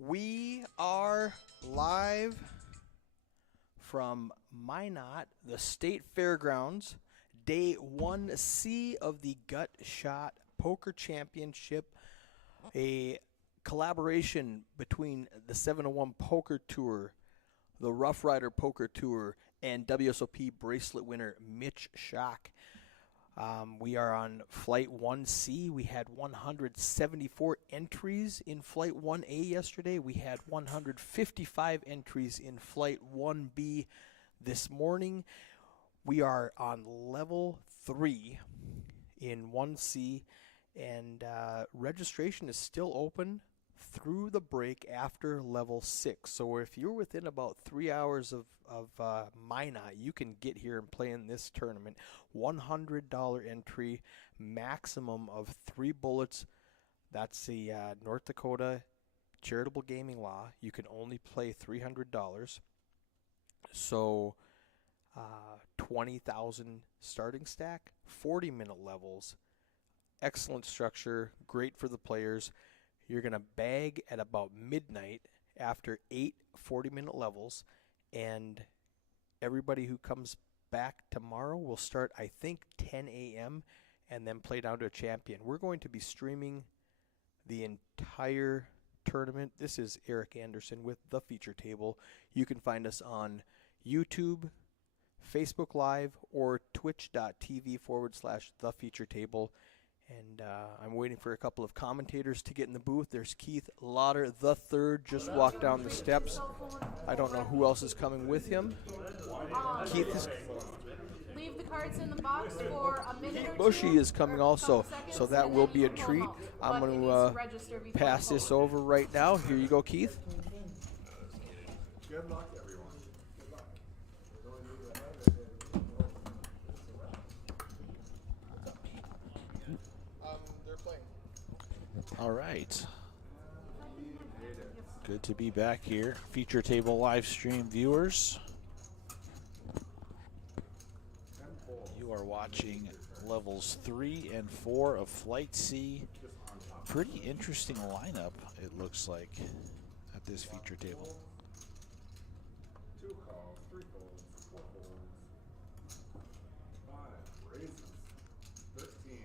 We are live from Minot, the State Fairgrounds, Day 1C of the Gut Shot Poker Championship, a collaboration between the 701 Poker Tour, the Rough Rider Poker Tour, and WSOP bracelet winner Mitch Schock. We are on Flight 1C. We had 174 entries in Flight 1A yesterday. We had 155 entries in Flight 1B this morning. We are on Level 3 in 1C, and registration is still open through the break after Level 6. So if you're within about 3 hours of Minot, you can get here and play in this tournament. $100 entry, maximum of 3 bullets. That's the North Dakota charitable gaming law. You can only play $300. So 20,000 starting stack, 40-minute levels. Excellent structure, great for the players. You're going to bag at about midnight after 8 40-minute levels, and everybody who comes back tomorrow will start, I think, 10 a.m. and then play down to a champion. We're going to be streaming the entire tournament. This is Eric Anderson with The Feature Table. You can find us on YouTube, Facebook Live, or twitch.tv/The Feature Table. And I'm waiting for a couple of commentators to get in the booth. There's Keith Lauder the third, just walked down the steps. I don't know who else is coming with him. Keith is. Leave the cards in the box for a minute or two. Bushy is coming also, so that will be a treat. I'm going to pass this over right now. Here you go, Keith. Good luck, everyone. They're playing. All right. Good to be back here. Feature Table live stream viewers. You are watching levels 3 and 4 of Flight C. Pretty interesting lineup, it looks like, at this feature table. 2 calls, 3 folds, 4 folds, 5 raises, 13,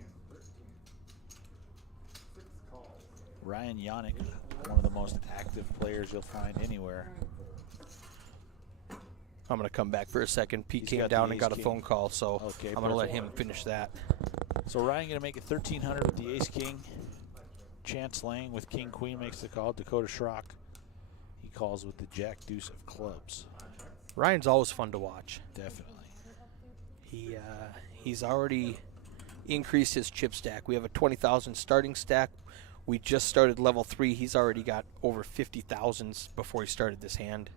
6 calls. Ryan Yannick, one of the most active players you'll find anywhere. I'm going to come back for a second. Pete He's came got down the and got a ace phone king. call, so Okay, I'm going to let perfect. him finish that. So Ryan going to make it 1,300 with the ace king. Chance Lang with king queen makes the call. Dakota Schrock, he calls with the jack deuce of clubs. Ryan's always fun to watch. Definitely. He's already increased his chip stack. We have a 20,000 starting stack. We just started level 3. He's already got over 50,000s before he started this hand.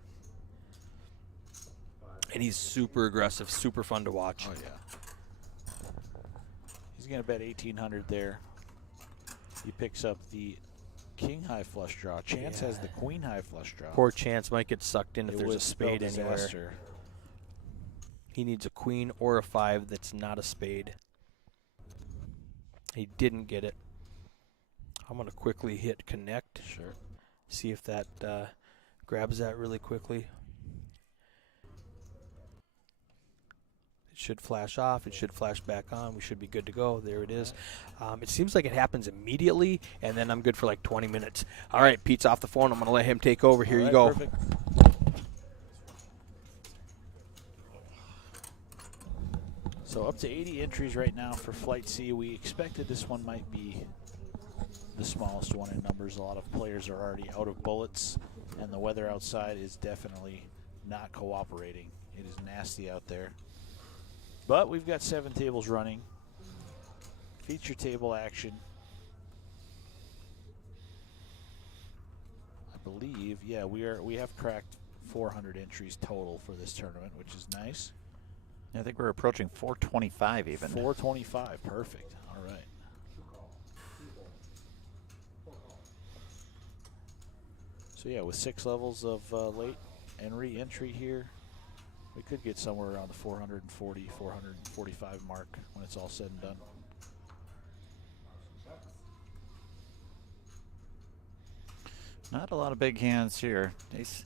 And he's super aggressive, super fun to watch. Oh, yeah. He's going to bet 1,800 there. He picks up the king high flush draw. Chance has the queen high flush draw. Poor Chance might get sucked in if It there's a would spade spell anywhere. disaster. He needs a queen or a 5 that's not a spade. He didn't get it. I'm going to quickly hit connect. Sure. See if that grabs that really quickly. It should flash off. It should flash back on. We should be good to go. There it is. It seems like it happens immediately, and then I'm good for like 20 minutes. All right, Pete's off the phone. I'm going to let him take over. Here you go. Perfect. So up to 80 entries right now for Flight C. We expected this one might be the smallest one in numbers. A lot of players are already out of bullets, and the weather outside is definitely not cooperating. It is nasty out there. But we've got 7 tables running. Feature table action. I believe, yeah, we have cracked 400 entries total for this tournament, which is nice. I think we're approaching 425 even. 425, perfect. All right. So yeah, with 6 levels of late and re-entry here, we could get somewhere around the 440, 445 mark when it's all said and done. Not a lot of big hands here. Ace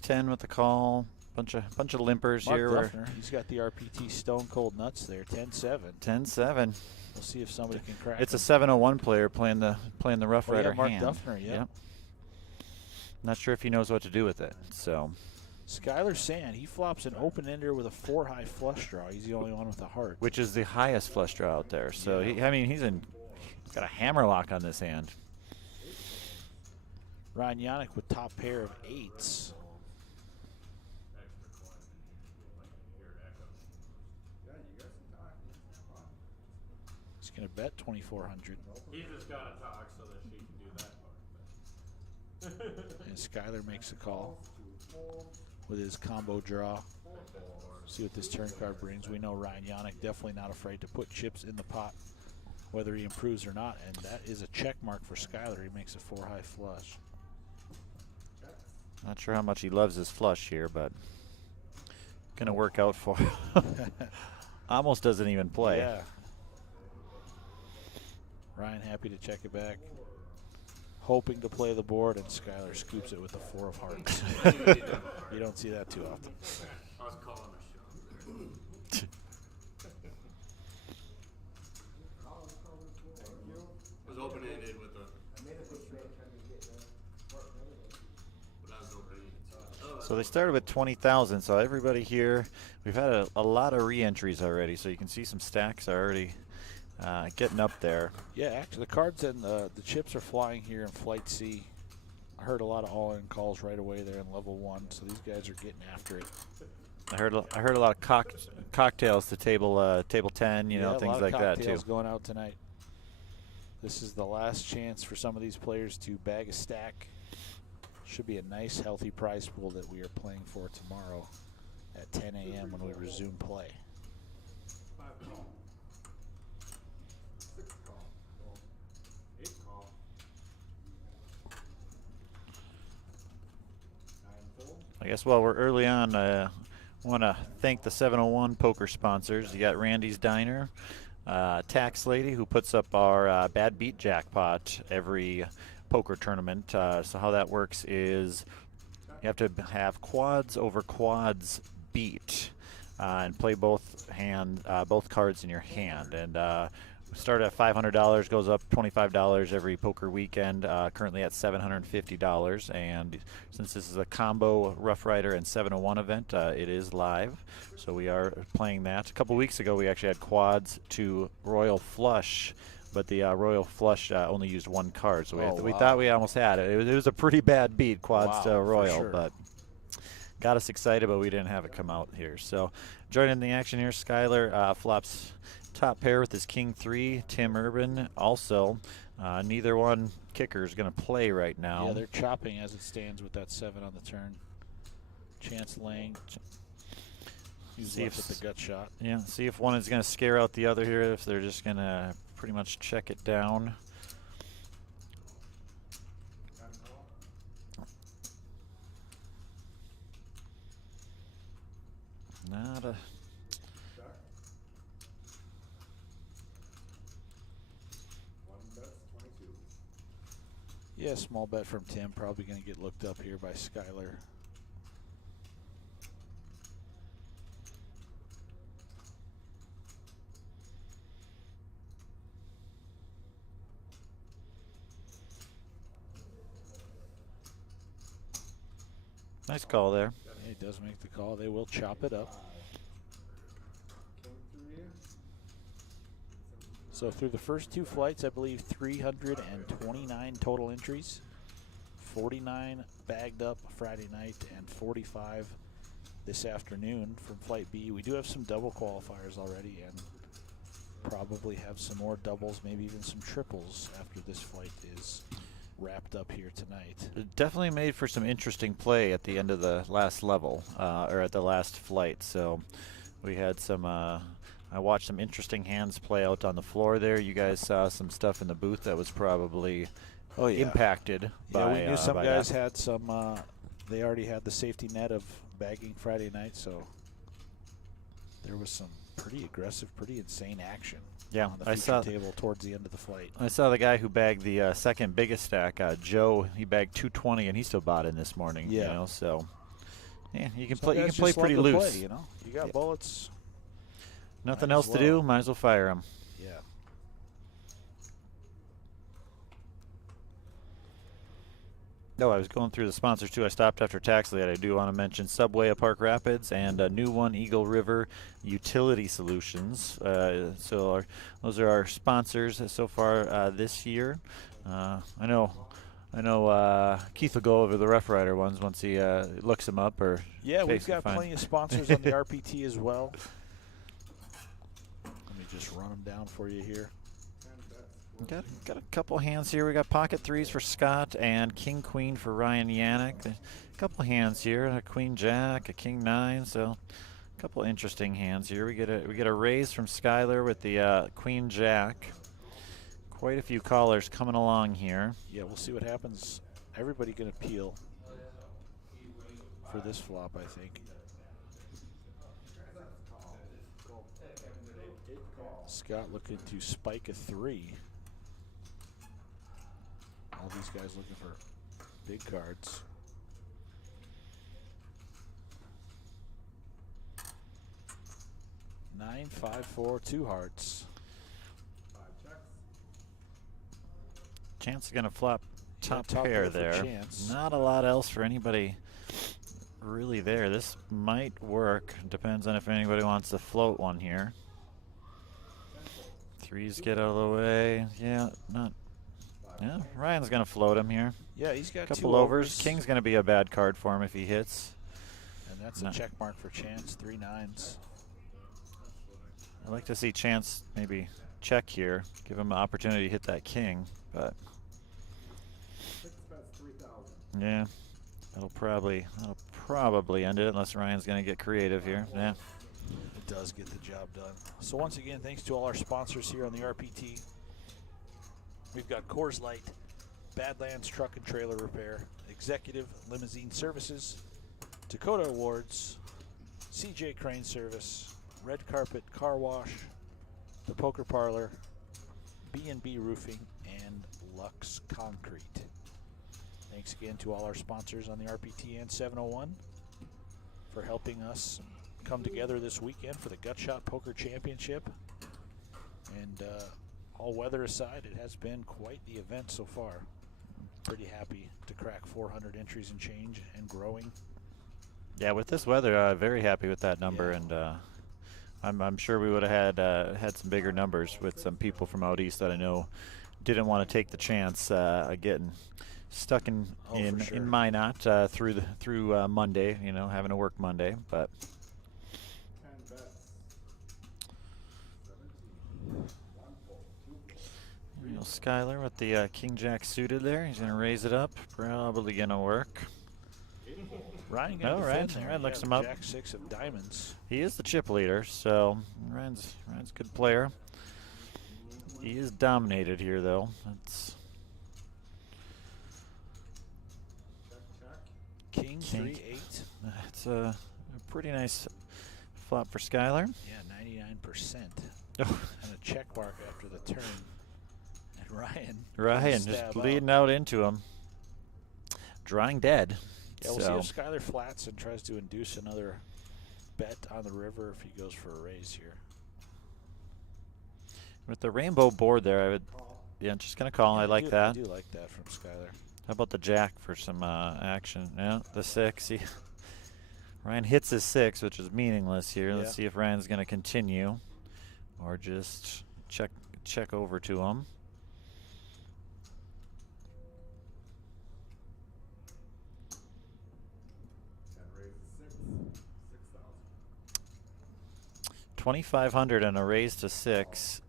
10 with the call. Bunch of limpers Mark here. Duffner, he's got the RPT Stone Cold Nuts there, 10-7. 10-7. We'll see if somebody can crack It's a him. 701 player playing the Rough Oh, yeah, Rider Mark hand. Duffner, yeah. Yep. Not sure if he knows what to do with it. So Skylar Sand, he flops an open-ender with a 4-high flush draw. He's the only one with a heart. which is the highest flush draw out there. So Yeah. he's got a hammerlock on this hand. Ryan Yannick with top pair of 8s. Yeah, you guys can talk. He's going to bet 2,400. He just got to talk so that she can do that part. And Skylar makes a call with his combo draw. See what this turn card brings. We know Ryan Yannick definitely not afraid to put chips in the pot, whether he improves or not. And that is a check mark for Skylar. He makes a 4-high flush. Not sure how much he loves his flush here, but gonna work out for him. Almost doesn't even play. Yeah. Ryan happy to check it back. Hoping to play the board, and Skylar scoops it with a 4 of hearts. You don't see that too often. I was calling a shot there. It was open-ended with a. But I was open-ended. So they started with 20,000. So everybody here, we've had a lot of re-entries already. So you can see some stacks are already getting up there. Yeah, actually, the cards and the chips are flying here in Flight C. I heard a lot of all-in calls right away there in level 1, so these guys are getting after it. I heard a lot of cocktails to table 10, you know, Yeah, things a lot like of that too. cocktails going out tonight. This is the last chance for some of these players to bag a stack. Should be a nice, healthy prize pool that we are playing for tomorrow at 10 a.m. when we resume play. 5 call. 6 call. 8 call. 9 fold. I guess while we're early on, want to thank the 701 poker sponsors. You got Randy's Diner, Tax Lady, who puts up our Bad Beat jackpot every poker tournament. So how that works is you have to have quads over quads beat and play both cards in your hand. And start at $500, goes up $25 every poker weekend, currently at $750. And since this is a combo Rough Rider and 701 event, it is live. So we are playing that. A couple weeks ago, we actually had quads to Royal Flush, but the Royal Flush only used 1 card. So we thought we almost had it. It was a pretty bad beat, quads to for Royal, sure. but got us excited, but we didn't have it come out here. So joining the action here, Skylar flops top pair with his King 3, Tim Urban. Also, neither one kicker is going to play right now. Yeah, they're chopping as it stands with that 7 on the turn. Chance Lang. He's See left if- with the gut shot. Yeah, see if one is going to scare out the other here, if they're just going to pretty much check it down. 10 call. Not a... Check. 1 bets 22. Yeah, small bet from Tim. Probably going to get looked up here by Skylar. Nice call there. Yeah, he does make the call. They will chop it up. King 3. So through the first 2 flights, I believe 329 total entries. 49 bagged up Friday night and 45 this afternoon from Flight B. We do have some double qualifiers already and probably have some more doubles, maybe even some triples after this flight is wrapped up here tonight. It definitely made for some interesting play at the end of the last level, or at the last flight. So we had some, I watched some interesting hands play out on the floor there. You guys saw some stuff in the booth that was probably impacted by Yeah, we knew some by guys that. had some, they already had the safety net of bagging Friday night, so there was some pretty aggressive, pretty insane action. Yeah, On the I feature saw table towards the end of the flight. I saw the guy who bagged the second biggest stack, Joe. He bagged 220, and he still bought in this morning. Yeah. You know, so yeah, you can Some play. You guys can play just love pretty to loose. play, you know, you got Yeah. bullets. Nothing Might as else to do. well. Might as well fire them. Yeah. No, I was going through the sponsors too. I stopped after tax late. I do want to mention Subway of Park Rapids and a new one, Eagle River Utility Solutions. Those are our sponsors so far this year. I know Keith will go over the Rough Rider ones once he looks them up. Or Yeah, we've basically got find- plenty of sponsors on the RPT as well. Let me just run them down for you here. Got a couple hands here. We got pocket threes for Scott and king queen for Ryan Yannick. A couple hands here. A queen jack, a king nine. So a couple interesting hands here. We get a raise from Skylar with the queen jack. Quite a few callers coming along here. Yeah, we'll see what happens. Everybody going to peel for this flop, I think. Scott looking to spike a 3. All these guys looking for big cards. Nine, 5, 4, 2 hearts. Chance is going to flop top top pair pair for there. Chance. Not a lot else for anybody really there. This might work. Depends on if anybody wants to float one here. Threes get out of the way. Yeah, not. Yeah, Ryan's going to float him here. Yeah, he's got Couple two overs. King's going to be a bad card for him if he hits. And that's No. a check mark for Chance. 3 nines. I'd like to see Chance maybe check here. Give him an opportunity to hit that king. But, yeah, that'll probably end it unless Ryan's going to get creative here. Yeah. It does get the job done. So once again, thanks to all our sponsors here on the RPT. We've got Coors Light, Badlands Truck and Trailer Repair, Executive Limousine Services, Dakota Awards, CJ Crane Service, Red Carpet Car Wash, The Poker Parlor, B&B Roofing, and Lux Concrete. Thanks again to all our sponsors on the RPT and 701 for helping us come together this weekend for the Gutshot Poker Championship. And all weather aside, it has been quite the event so far. Pretty happy to crack 400 entries and change and growing. Yeah, with this weather, very happy with that number, Yeah. and I'm sure we would have had some bigger numbers with some people from out east that I know didn't want to take the chance getting stuck in for sure. Minot through Monday, having to work Monday, but. Skylar with the king jack suited there. He's going to raise it up. Probably going to work. Ryan No, got Ryan looks him up. Jack 6 of diamonds. He is the chip leader, so Ryan's a good player. He is dominated here, though. It's King King. 3 8. it's a pretty nice flop for Skylar. Yeah, 99%. Oh, And a check mark after the turn. And Ryan stab just out. leading out into him. Drawing dead. Yeah, we'll So, see if Skylar flats and tries to induce another bet on the river if he goes for a raise here. with the rainbow board there, I'm just going to call. I like I that. do like that from Skylar. How about the jack for some action? Yeah, the 6. Ryan hits his 6, which is meaningless here. Let's Yeah. see if Ryan's going to continue or just check over to him. $2,500 and a raise to 6.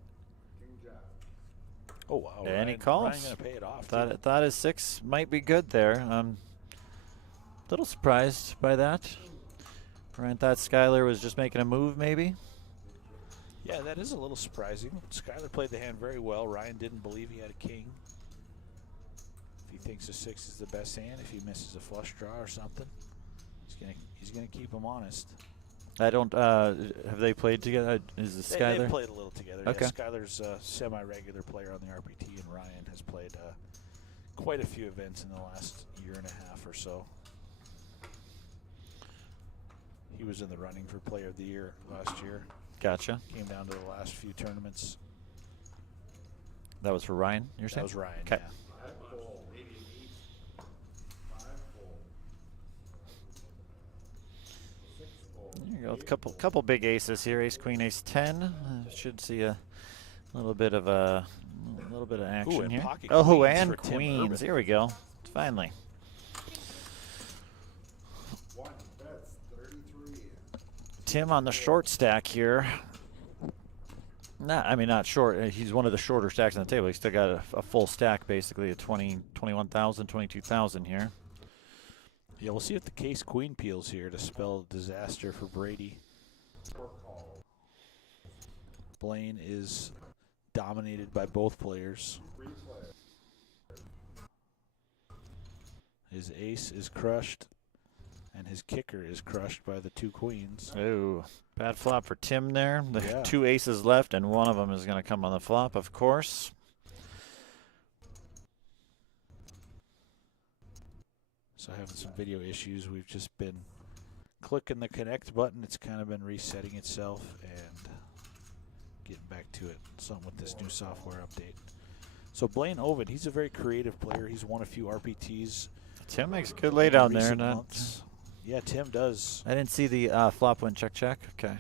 Oh, wow. And he Ryan calls. going to pay it off. Thought his 6 might be good there. I'm a little surprised by that. Ryan thought Skylar was just making a move, maybe. Yeah, that is a little surprising. Skylar played the hand very well. Ryan didn't believe he had a king. If he thinks a 6 is the best hand, if he misses a flush draw or something, he's gonna keep him honest. I don't. Have they played together? Is it They've Skylar? played a little together. Okay. Yeah, Skylar's a semi-regular player on the RPT, and Ryan has played quite a few events in the last year and a half or so. He was in the running for Player of the Year last year. Gotcha. Came down to the last few tournaments. That was for Ryan. You're That saying? was Ryan. 'Kay. Yeah. 5 full. 8. 5 full. 6 full. There you go. A couple big aces here. Ace, Queen, Ace, 10. Should see a little bit of action and here. pocket Oh, queens and for Tim queens. Urban. Here we go. Finally. 1 bets 33. Tim on the short stack here. Not short. He's one of the shorter stacks on the table. He's still got a full stack, basically, at 21,000, 22,000 here. Yeah, we'll see if the case queen peels here to spell disaster for Brady. Blaine is dominated by both players. His ace is crushed, and his kicker is crushed by the 2 queens. Oh, bad flop for Tim there. The Yeah. 2 aces left, and one of them is going to come on the flop, of course. So having some video issues. We've just been clicking the connect button. It's kind of been resetting itself and getting back to it. Something with this new software update. So Blaine Ovid, he's a very creative player. He's won a few RPTs. Tim makes a good lay down in there. recent Not, months. Yeah, Tim does. I didn't see the flop win check. Okay.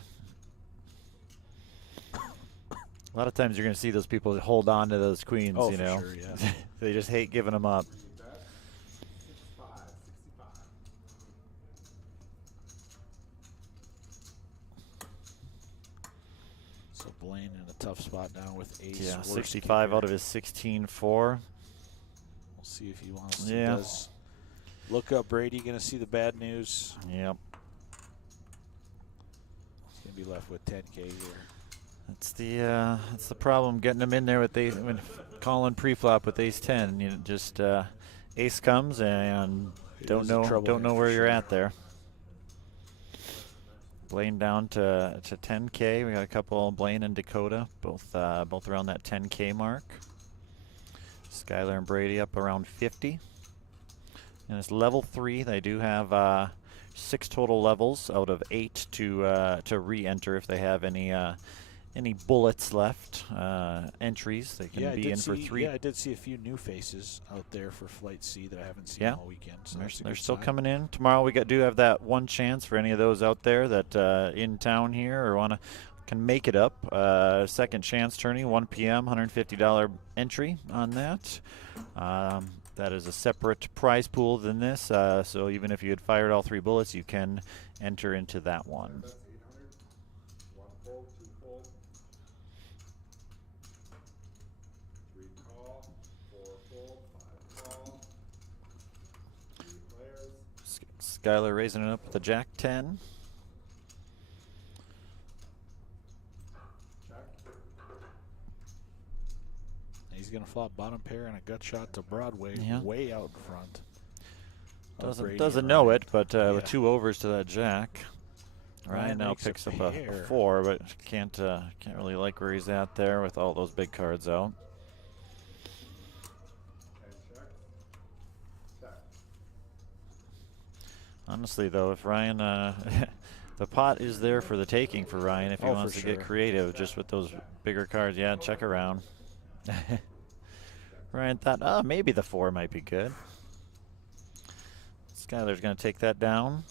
A lot of times you're going to see those people that hold on to those queens, Oh, you for know. sure, yeah. They just hate giving them up. 65. 65. So Blaine in a tough spot now with ace. Yeah, worst 65 kicker. out of his 16-4. We'll see if he wants to. Yeah. Does. Look up Brady. Going to see the bad news. Yep. He's going to be left with 10K here. That's the problem, getting them in there with calling pre-flop with ace 10. You just ace comes and It don't is a know trouble where for you're sure. at there. Blaine down to 10K. We got a couple, Blaine and Dakota, both around that 10K mark. Skylar and Brady up around 50. And it's level 3. They do have 6 total levels out of 8 to re-enter if they have any bullets left, entries. They can be in for 3. Yeah, I did see a few new faces out there for Flight C that I haven't seen Yeah. all weekend. So They're, that's a they're good still sign. coming in. Tomorrow we do have that one chance for any of those out there that in town here or can make it up. Second chance tourney, 1 p.m., $150 entry on that. That is a separate prize pool than this. So even if you had fired all 3 bullets, you can enter into that one. Bets 800. 1 full. 2 full. 3 call. 4 full. 5 call. 3 players. Skylar raising it up with the Jack 10. Check. He's going to flop bottom pair and a gut shot to Broadway, Yeah. way out in front. of Brady Doesn't and know Ryan. it, but Yeah. with 2 overs to that Jack. Ryan Ryan now makes a picks up a pair. 4, but can't really like where he's at there with all those big cards out. 10 checks. Check. Honestly, though, if Ryan, the pot is there for the taking for Ryan if he Oh, for wants to sure. get creative just with those bigger cards. Yeah, check around. Ryan thought, maybe the 4 might be good. Skylar's going to take that down.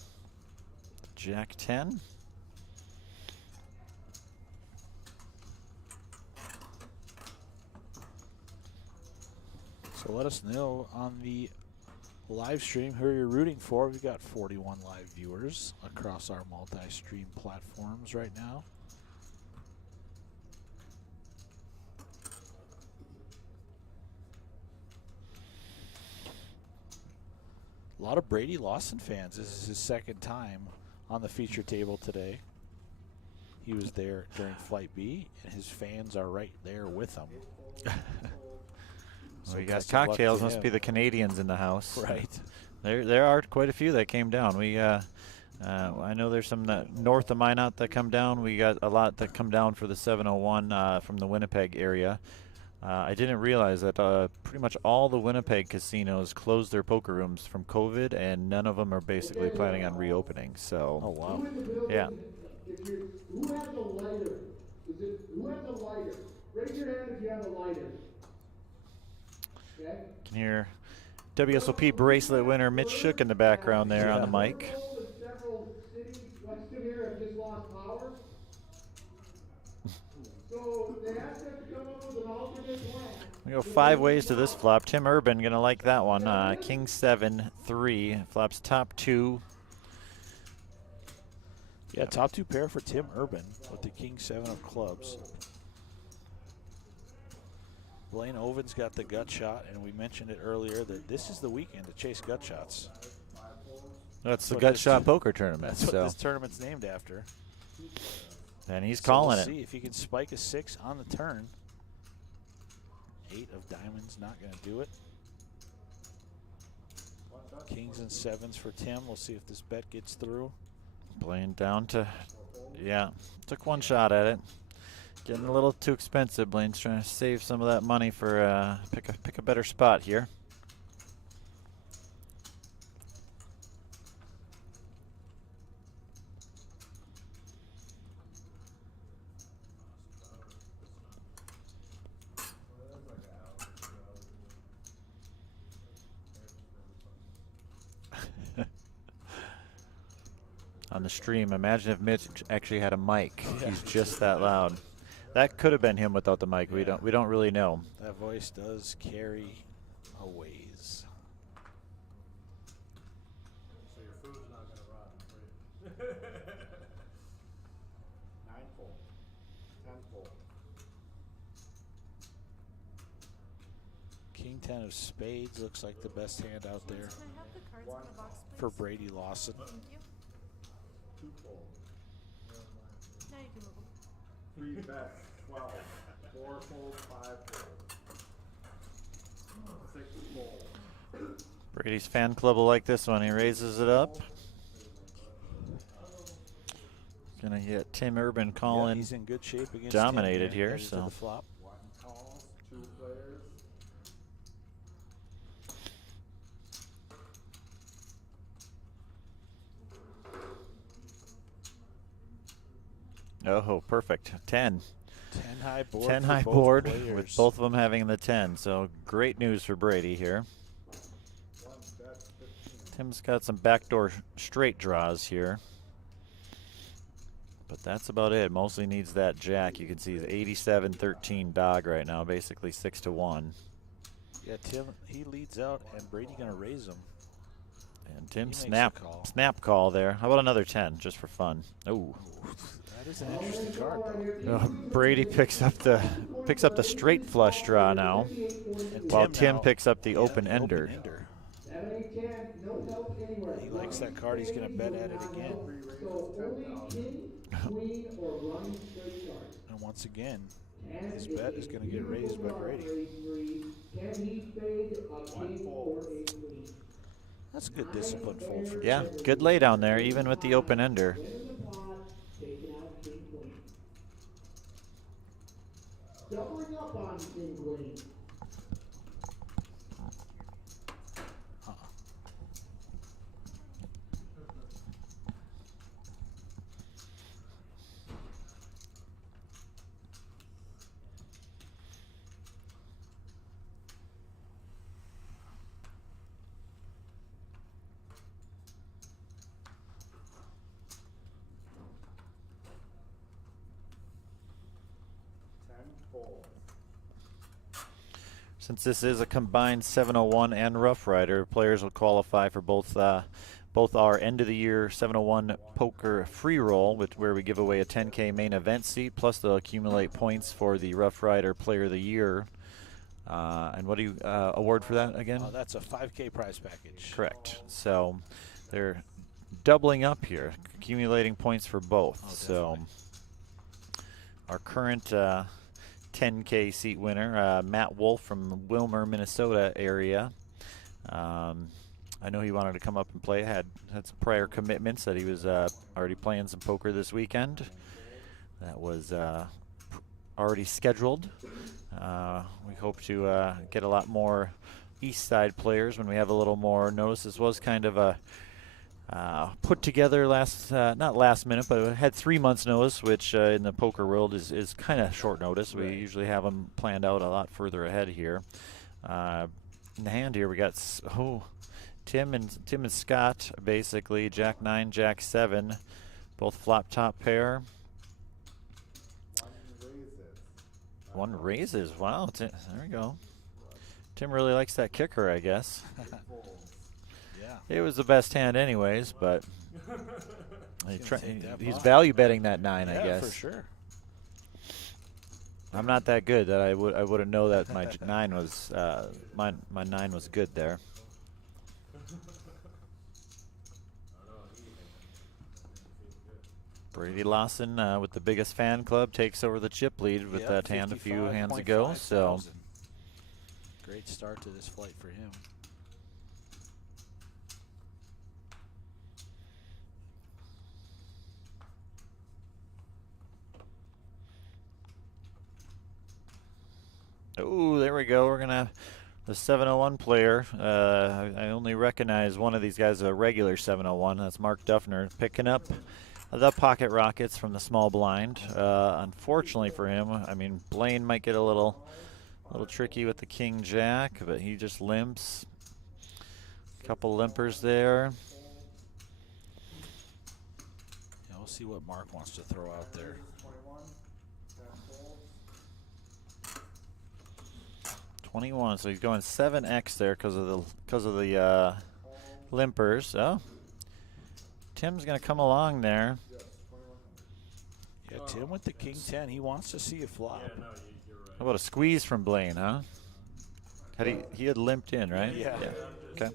Jack 10. So let us know on the live stream who you're rooting for. We've got 41 live viewers across our multi-stream platforms right now. A lot of Brady Lawson fans. This is his second time on the feature table today. He was there during Flight B, and his fans are right there with him. So we got best of luck to cocktails. Must him. be the Canadians in the house. Right. There are quite a few that came down. We I know there's some that north of Minot that come down. We got a lot that come down for the 701 from the Winnipeg area. I didn't realize that pretty much all the Winnipeg casinos closed their poker rooms from COVID, and none of them are basically planning on reopening. So, Oh, wow. yeah. Who has a lighter? Who has a lighter? Raise your hand if you have a lighter. Okay? Can hear WSOP bracelet winner Mitch Shook in the background there on the mic. Several cities west of here have just lost power. So they asked us to come up with an alternate plan. We go 5 ways to this flop. Tim Urban gonna like that one. King 7-3 flops top 2. Yeah, top 2 pair for Tim Urban with the King 7 of clubs. Blaine Oven's got the gut shot, and we mentioned it earlier that this is the weekend to chase gut shots. That's the what gut this- shot poker tournament. That's what So, this tournament's named after. and he's So calling we'll it. see if he can spike a 6 on the turn. 8 of diamonds, not going to do it. Kings and 7s for Tim. We'll see if this bet gets through. Blaine down to, yeah, took one shot at it. Getting a little too expensive. Blaine's trying to save some of that money for pick a better spot here. On the stream, imagine if Mitch actually had a mic. Yeah. He's just that loud. That could have been him without the mic. We don't really know. That voice does carry a ways. So your food's not gonna rot for you. 9 full. 10 full. King 10 of spades looks like the best hand out there Can I have the cards in the box, please? for Brady Lawson. Thank you. 2 full. Now you can move them. 3 bets. 12. 4 full. 5 full. 6 full. Brady's fan club will like this one. He raises it up. Gonna get Tim Urban Yeah, calling. he's in good shape against dominated Tim here, headed to so. the flop. 1 calls. 2 players. Oh, perfect. 10. 10 high board. 10 for high both board players. with both of them having the 10. So great news for Brady here. 1 bet. 15. Tim's got some backdoor straight draws here. But that's about it. Mostly needs that jack. You can see he's 87-13 dog right now, basically 6-1. Yeah, Tim, he leads out, and Brady going to raise him. And Tim makes the call. snap call there. How about another 10 just for fun? Oh. That is an interesting card, though. Brady picks up the straight flush draw now, And while Tim now- picks up the yeah, open the ender. 7, 8, 10, no help anywhere. He likes that card. He's going to bet at it again. So only king, queen, or running straight card. And once again, And his it's bet a is going to get beautiful raised by card Brady. for A3. Can he fade a king or a queen? That's a good discipline fold for Yeah, Tim. good lay down there, even with the open ender. Winning the pot, taking out king, queen. Doubling up on king, queen. Since this is a combined 701 and Rough Rider, players will qualify for both our end of the year 701 poker free roll, where we give away a 10K main event seat, plus they'll accumulate points for the Rough Rider Player of the Year. And what do you award for that again? That's a 5K prize package. Correct. So they're doubling up here, accumulating points for both. Oh, So definitely. our current 10K seat winner, Matt Wolf from the Wilmer, Minnesota area. I know he wanted to come up and play. Had some prior commitments that he was already playing some poker this weekend. That was already scheduled. We hope to get a lot more East Side players when we have a little more notice. This was kind of a put together not last minute, but it had 3 months notice, which in the poker world is kind of short notice. We usually have them planned out a lot further ahead here. In the hand here, we got Tim and Scott, basically Jack 9, Jack 7, both flop top pair. One raises. Wow, there we go. Tim really likes that kicker, I guess. Yeah. It was the best hand anyways, but he's value betting that 9, I guess. For sure. I'm not that good that I would have known that my 9 was my 9 was good there. Brady Lawson with the biggest fan club takes over the chip lead with that hand a few hands ago. So great start to this flight for him. Oh, there we go. We're going to have the 701 player. I only recognize one of these guys, a regular 701. That's Mark Duffner, picking up the pocket rockets from the small blind. Unfortunately for him, I mean, Blaine might get a little tricky with the King Jack, but he just limps. Couple limpers there. Yeah, we'll see what Mark wants to throw out there. 21, so he's going 7x there because of the limpers. Oh, Tim's gonna come along there. Yeah, Tim with the King 10. He wants to see a flop. How about a squeeze from Blaine, huh? He had limped in, right? Yeah. Okay.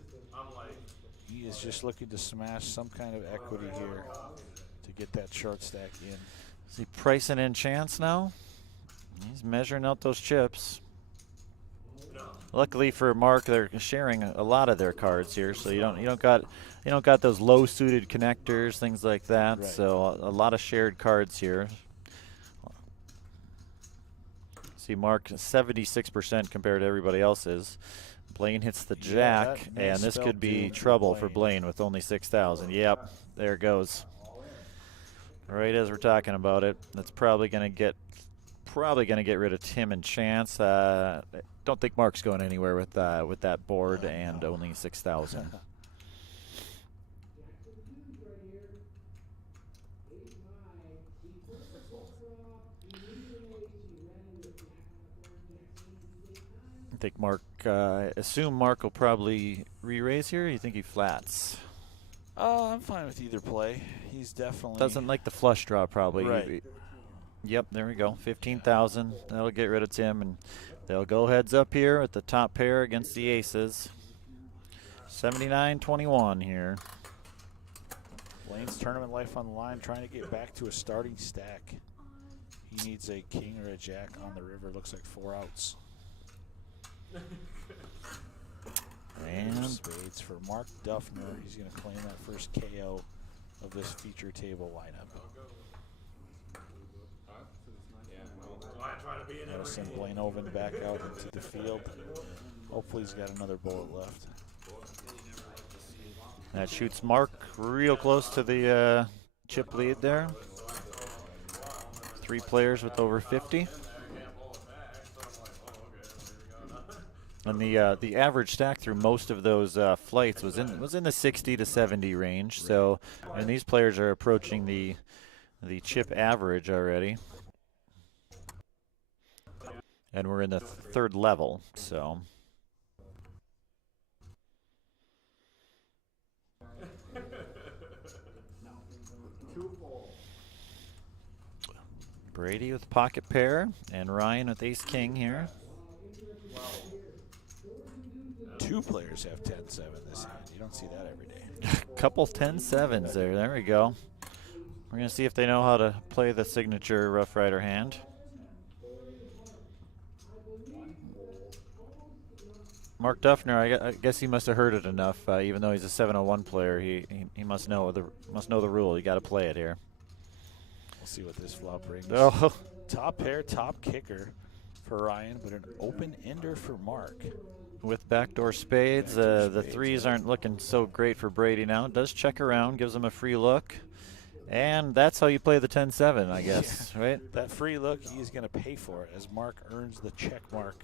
He is just looking to smash some kind of equity here to get that short stack in. Is he pricing in chance now? He's measuring out those chips. Luckily for Mark, they're sharing a lot of their cards here, so you don't got those low suited connectors, things like that. Right. So a lot of shared cards here. See, Mark 76% compared to everybody else's. Blaine hits the jack, and this could be trouble for Blaine with only 6,000. Yep, there it goes. Right as we're talking about it, that's probably gonna get rid of Tim and Chance. Don't think Mark's going anywhere with that board and only 6,000. I think assume Mark will probably re-raise here. Or you think he flats? I'm fine with either play. He's definitely Doesn't like the flush draw probably. Right. Yep, there we go. 15,000. That'll get rid of Tim, and they'll go heads up here at the top pair against the aces. 79-21 here. Blaine's tournament life on the line, trying to get back to a starting stack. He needs a king or a jack on the river. Looks like 4 outs. And spades for Mark Duffner. He's going to claim that first KO of this feature table lineup. That'll send Blaine Oven back out into the field. Hopefully he's got another bullet left. that shoots Mark real close to the chip lead there. 3 players with over 50. And the average stack through most of those flights was in the 60 to 70 range. So, and these players are approaching the chip average already. And we're in the 3rd level, so. Brady with pocket pair and Ryan with ace king here. 2 players have 10-7 this hand. You don't see that every day. Couple 10-7s there. There we go. We're going to see if they know how to play the signature Rough Rider hand. Mark Duffner, I guess he must have heard it enough. Even though he's a 701 player, he must know the rule. You got to play it here. We'll see what this flop brings. Oh, Top pair, top kicker for Ryan, but an open ender for Mark. with backdoor spades, the threes aren't looking so great for Brady now. Does check around, gives him a free look, and that's how you play the 10-7, I guess, right? That free look, he's going to pay for it as Mark earns the check mark,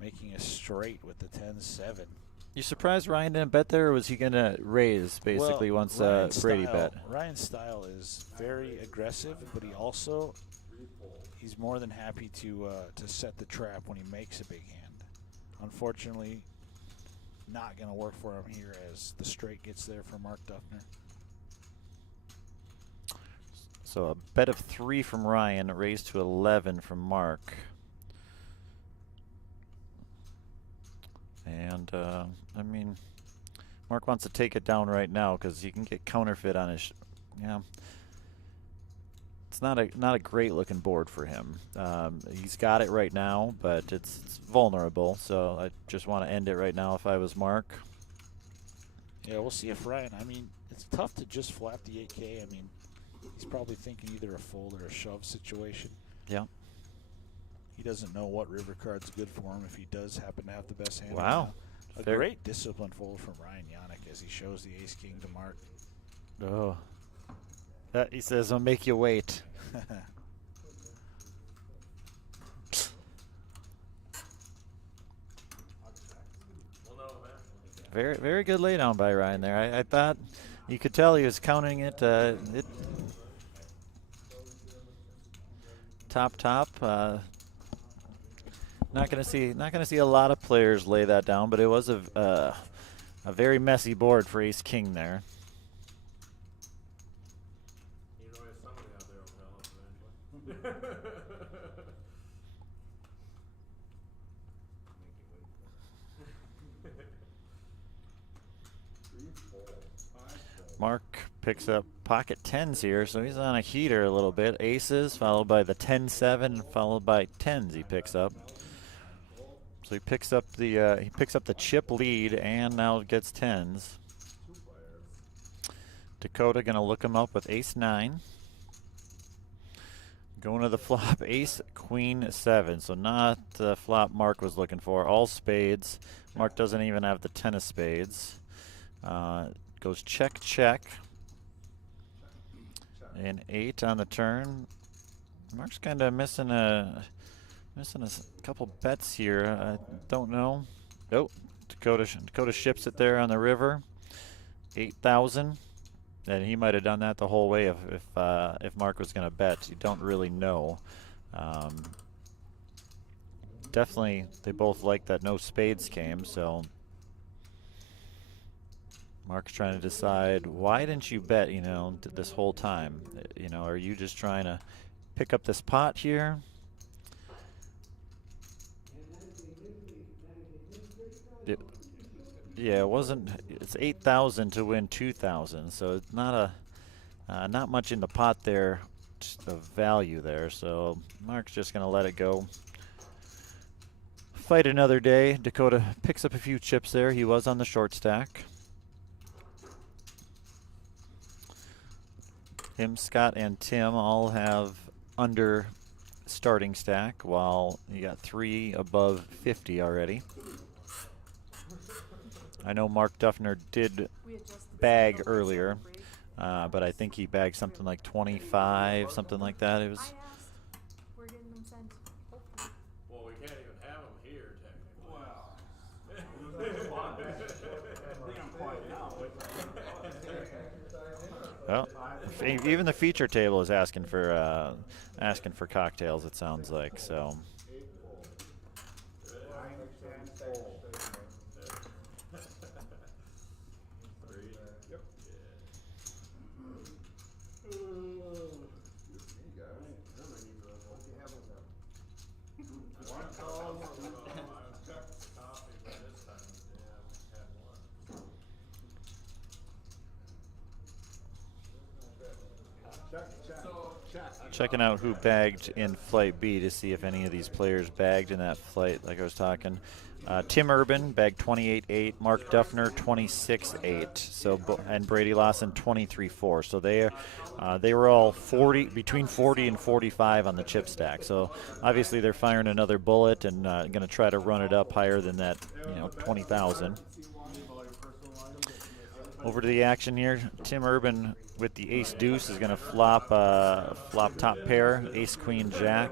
making a straight with the 10-7. You surprised Ryan didn't bet there, or was he going to raise basically once Brady bet? Ryan's style is very aggressive, but he's more than happy to set the trap when he makes a big hand. Unfortunately, not going to work for him here as the straight gets there for Mark Duffner. So a bet of 3 from Ryan, raised to 11 from Mark. And, I mean, Mark wants to take it down right now because he can get counterfeit on his, it's not a great looking board for him. He's got it right now, but it's vulnerable. So I just want to end it right now if I was Mark. Yeah, we'll see if Ryan, I mean, it's tough to just flap the 8K. I mean, he's probably thinking either a fold or a shove situation. Yeah. He doesn't know what river card's good for him if he does happen to have the best hand. Wow. A great disciplined fold from Ryan Yannick as he shows the ace-king to Mark. Oh. He says, I'll make you wait. Very, very good laydown by Ryan there. I thought you could tell he was counting it. Top. Not gonna see a lot of players lay that down, but it was a very messy board for Ace King there. There's always somebody out there who'll tell us eventually. Mark picks up pocket 10s here, so he's on a heater a little bit. Aces followed by the 10-7, followed by 10s he picks up. So he picks up the chip lead and now gets 10s. Dakota gonna look him up with ace-9. Going to the flop, ace, queen, 7. So not the flop Mark was looking for. All spades. Mark doesn't even have the 10 of spades. Goes check, check. And 8 on the turn. Mark's kind of missing a couple bets here. I don't know. Nope. Dakota ships it there on the river. 8,000. And he might have done that the whole way if Mark was going to bet. You don't really know. Definitely, they both like that no spades came. So Mark's trying to decide, why didn't you bet? This whole time. Are you just trying to pick up this pot here? Yeah, it wasn't. It's 8,000 to win 2,000, so it's not much in the pot there, just of value there. So Mark's just gonna let it go. Fight another day. Dakota picks up a few chips there. He was on the short stack. Him, Scott, and Tim all have under starting stack, while you got 3 above 50 already. I know Mark Duffner did bag earlier, but I think he bagged something like 25, something like that. It was. We're getting them sent. Hopefully. Well, we can't even have them here, technically. Well, even the feature table is asking for cocktails. It sounds like so. checking out who bagged in Flight B to see if any of these players bagged in that flight, like I was talking. Tim Urban bagged 28.8, Mark Duffner 26.8, so and Brady Lawson 23.4. So they were all between 40 and 45 on the chip stack. So obviously they're firing another bullet and going to try to run it up higher than that, 20,000. Over to the action here. Tim Urban with the ace deuce is going to flop top pair, ace queen jack.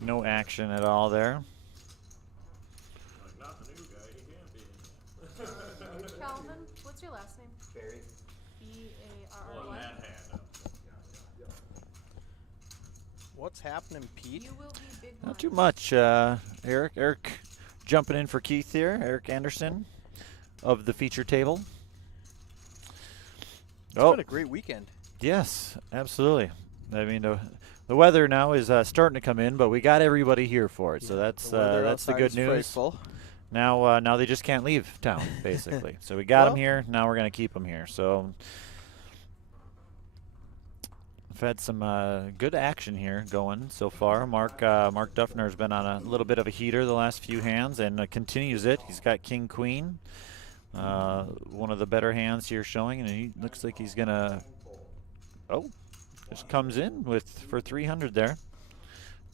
No action at all there. Calvin, what's your last name? Barry. B-A-R-R-Y. What's happening, Pete? You will be big Not blind. too much, Eric. Eric jumping in for Keith here. Eric Anderson of the feature table. It's been a great weekend. Yes, absolutely. I mean, the weather now is starting to come in, but we got everybody here for it, so that's the good news. Frightful. Now they just can't leave town, basically. So we got them here. Now we're going to keep them here. So we've had some good action here going so far. Mark Duffner has been on a little bit of a heater the last few hands and continues it. He's got king queen, one of the better hands here showing, and he looks like he's going to just comes in for 300 there.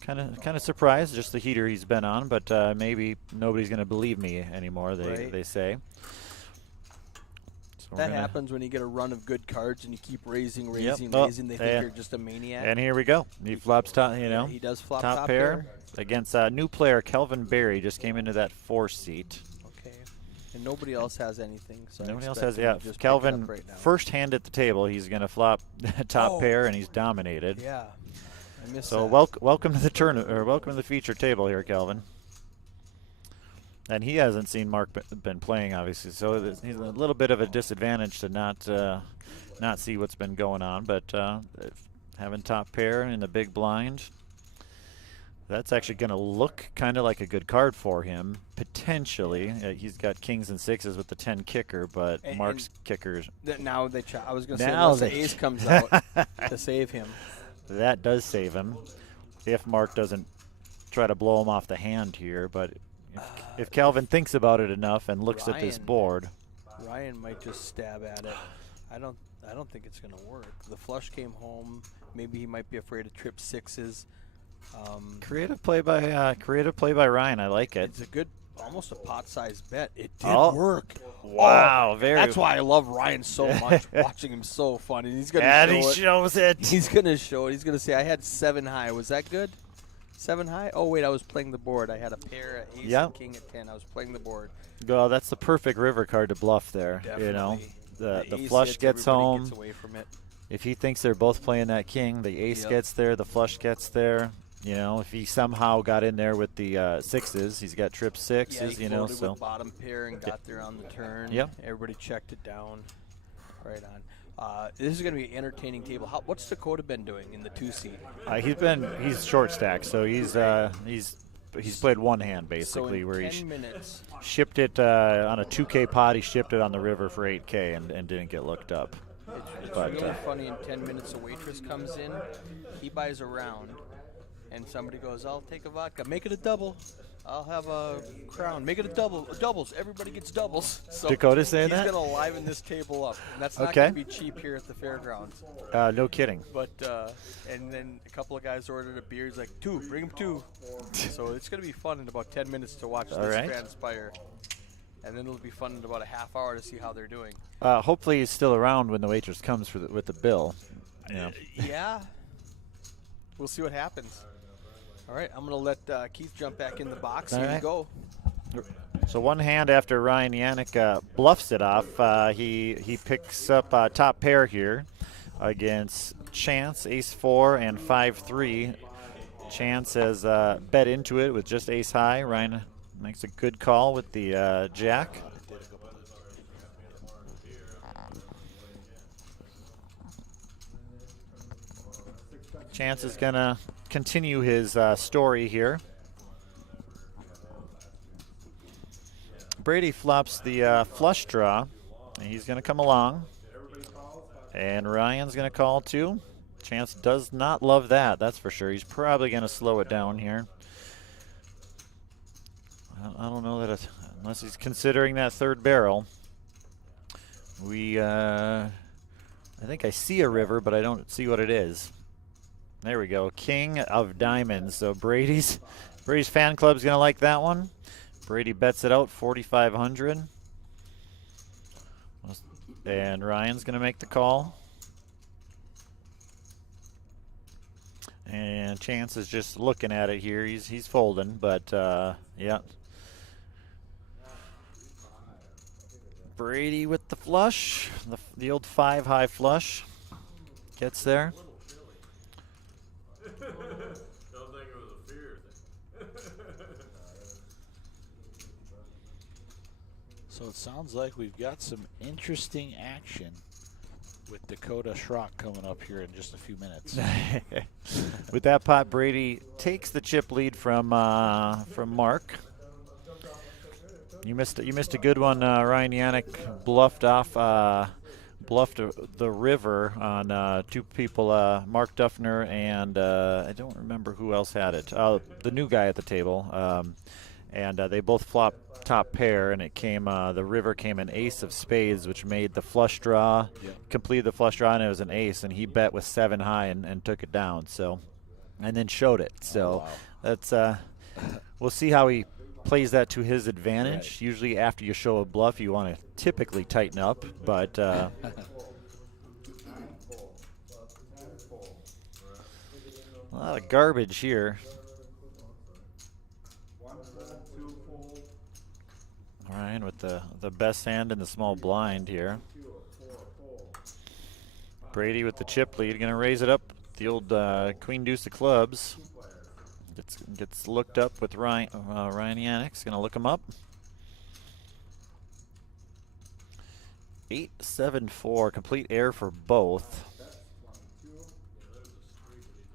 Kind of surprised, just the heater he's been on, but maybe nobody's going to believe me anymore, they say. So that happens when you get a run of good cards and you keep raising. They Yep. think you're just a maniac. And here we go. He flops top, He does flop top pair against a new player, Kelvin Barry, just came into that 4 seat. Okay. And nobody else has anything. So Nobody else expect has, him yeah. to just pick it Kelvin, up right now. first hand at the table, he's going to flop top pair, and he's dominated. Yeah. I missed So that. welcome to the welcome to the feature table here, Kelvin. And he hasn't seen Mark been playing, obviously, so he's a little bit of a disadvantage to not see what's been going on. But having top pair in the big blind, that's actually going to look kind of like a good card for him potentially. He's got kings and sixes with the 10 kicker, but Mark's kickers. Now they I was going to say Now unless the ace comes out to save him. That does save him if Mark doesn't try to blow him off the hand here. But if Calvin thinks about it enough and looks at this board, Ryan might just stab at it. I don't think it's going to work. The flush came home. Maybe he might be afraid of trip sixes. creative play by Ryan. I like it. It's a good, almost a pot-sized bet. It did Oh. work. Wow, very. That's why I love Ryan so much. Watching him so fun, and he's going to And show he it. shows it. He's going to show it. He's going to say, I had 7 high. Was that good? 7 high? Oh, wait, I was playing the board. I had a pair, ace Yep. and king at 10. I was playing the board. Well, that's the perfect river card to bluff there. Definitely. You know, the ace flush hits, gets everybody home. Gets away from it. If he thinks they're both playing that king, the ace gets there, the flush gets there. You know, if he somehow got in there with the sixes, he's got trip sixes. Yeah, you know, folded so with bottom pair and got there on the turn. Yep. Everybody checked it down. Right on. This is going to be an entertaining table. What's Dakota been doing in the 2 seat? he's short stack, so he's played one hand So basically in where 10 he minutes. shipped it on a 2K pot. He shipped it on the river for 8K and didn't get looked up. It's But, really funny. In 10 minutes, a waitress comes in. He buys a round, and somebody goes, "I'll take a vodka. Make it a double. I'll have a crown. Make it a double. Doubles. Everybody gets doubles." So Dakota saying that? He's going to liven this table up. And that's not Okay. going to be cheap here at the fairgrounds. No kidding. But and then a couple of guys ordered a beer. He's like, 2, bring him 2. So it's going to be fun in about 10 minutes to watch All this right. transpire. And then it'll be fun in about a half hour to see how they're doing. Hopefully he's still around when the waitress comes with the bill. Yeah. Yeah. We'll see what happens. All right, I'm going to let Keith jump back in the box. All Here you right. go. So one hand after Ryan Yannick bluffs it off, he picks up top pair here against Chance, ace-4 and 5-3. Chance has bet into it with just ace high. Ryan makes a good call with the jack. Chance is going to continue his story here. Brady flops the flush draw, and he's going to come along. And Ryan's going to call too. Chance does not love that, that's for sure. He's probably going to slow it down here. I don't know that unless he's considering that third barrel. I think I see a river, but I don't see what it is. There we go, King of Diamonds. So Brady's fan club's gonna like that one. Brady bets it out 4,500, and Ryan's gonna make the call. And Chance is just looking at it here. He's folding, but yeah. Brady with the flush, the old 5-high flush, gets there. Don't think it was a fear thing. So it sounds like we've got some interesting action with Dakota Schrock coming up here in just a few minutes. With that pot, Brady takes the chip lead from Mark. You missed a good one. Ryan Yannick bluffed the river on two people, Mark Duffner and I don't remember who else had it. The new guy at the table, and they both flopped top pair, and it came. The river came an ace of spades, which made the flush draw, completed the flush draw, and it was an ace. And he bet with 7-high and took it down. So, and then showed it. So that's we'll see how he plays that to his advantage. Right. Usually after you show a bluff, you want to typically tighten up, but a lot of garbage here. Ryan with the best hand in the small blind here. Brady with the chip lead, going to raise it up. The old queen deuce of clubs. Gets looked up with Ryan Yannick's going to look him up. 8-7-4, complete air for both.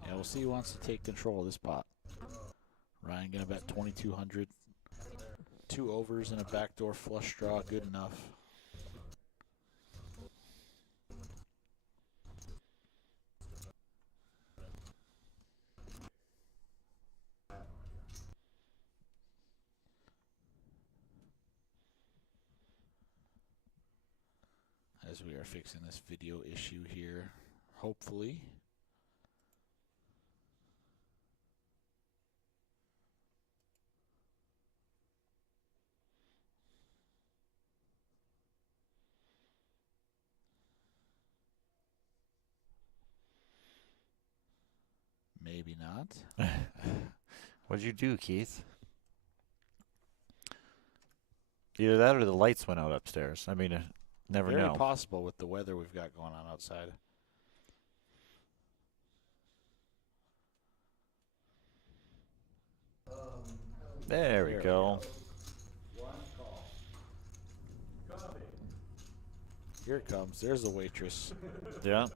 Yeah, we'll see who wants to take control of this pot. Ryan going to bet 2,200. 2 overs and a backdoor flush draw, good enough. As we are fixing this video issue here, hopefully. Maybe not. What'd you do, Keith? Either that or the lights went out upstairs. I mean, never Very know. possible with the weather we've got going on outside. There we go. Here it comes. There's the waitress. Yeah.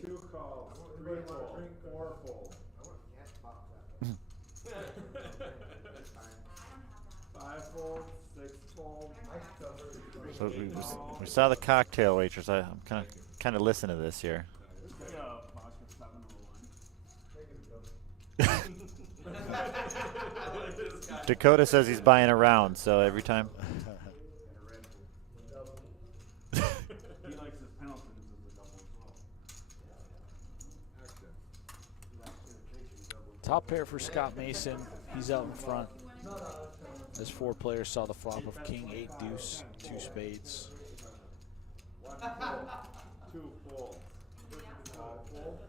2 calls, 3 full, 4 full. 5 full, 6 full. So we saw the cocktail waitress. I'm kind of listening to this here. Dakota says he's buying a round, so every time. Top pair for Scott Mason. He's out in front. As 4 players saw the flop of king, 8 deuce, 2 spades. 2 full. 5 full.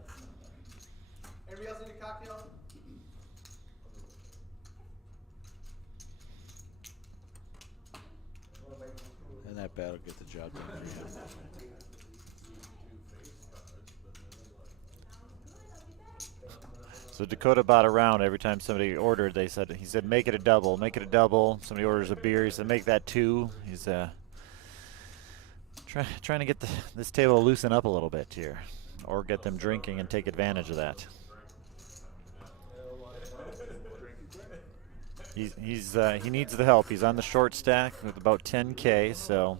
Anybody else need a cocktail? And that bat will get the job done. So Dakota bought a round every time somebody ordered. He said make it a double, make it a double. Somebody orders a beer, he said make that 2. He's trying to get this table to loosen up a little bit here, or get them drinking and take advantage of that. He needs the help. He's on the short stack with about 10K, so.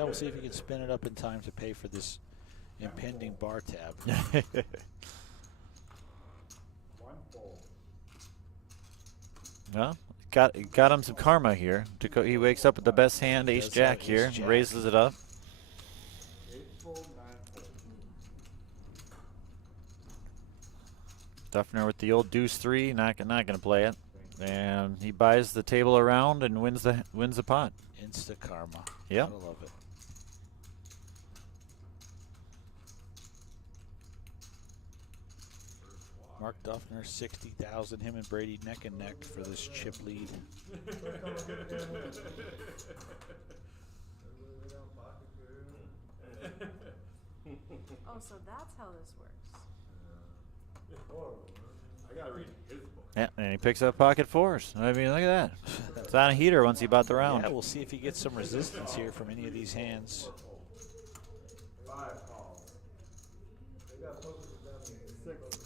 Yeah, we'll see if he can spin it up in time to pay for this impending bar tab. Well, got him some karma here. He wakes up with the best hand, ace Does jack have here, ace jack. raises it up. Duffner with the old deuce 3, not going to play it, and he buys the table around and wins the pot. Insta karma. Yep. Gotta love it. Mark Duffner, 60,000. Him and Brady neck and neck for this chip lead. Oh, so that's how this works. I gotta read his book. Yeah, and he picks up pocket fours. I mean, look at that. It's on a heater once he bought the round. Yeah, we'll see if he gets some resistance here from any of these hands. 5 calls.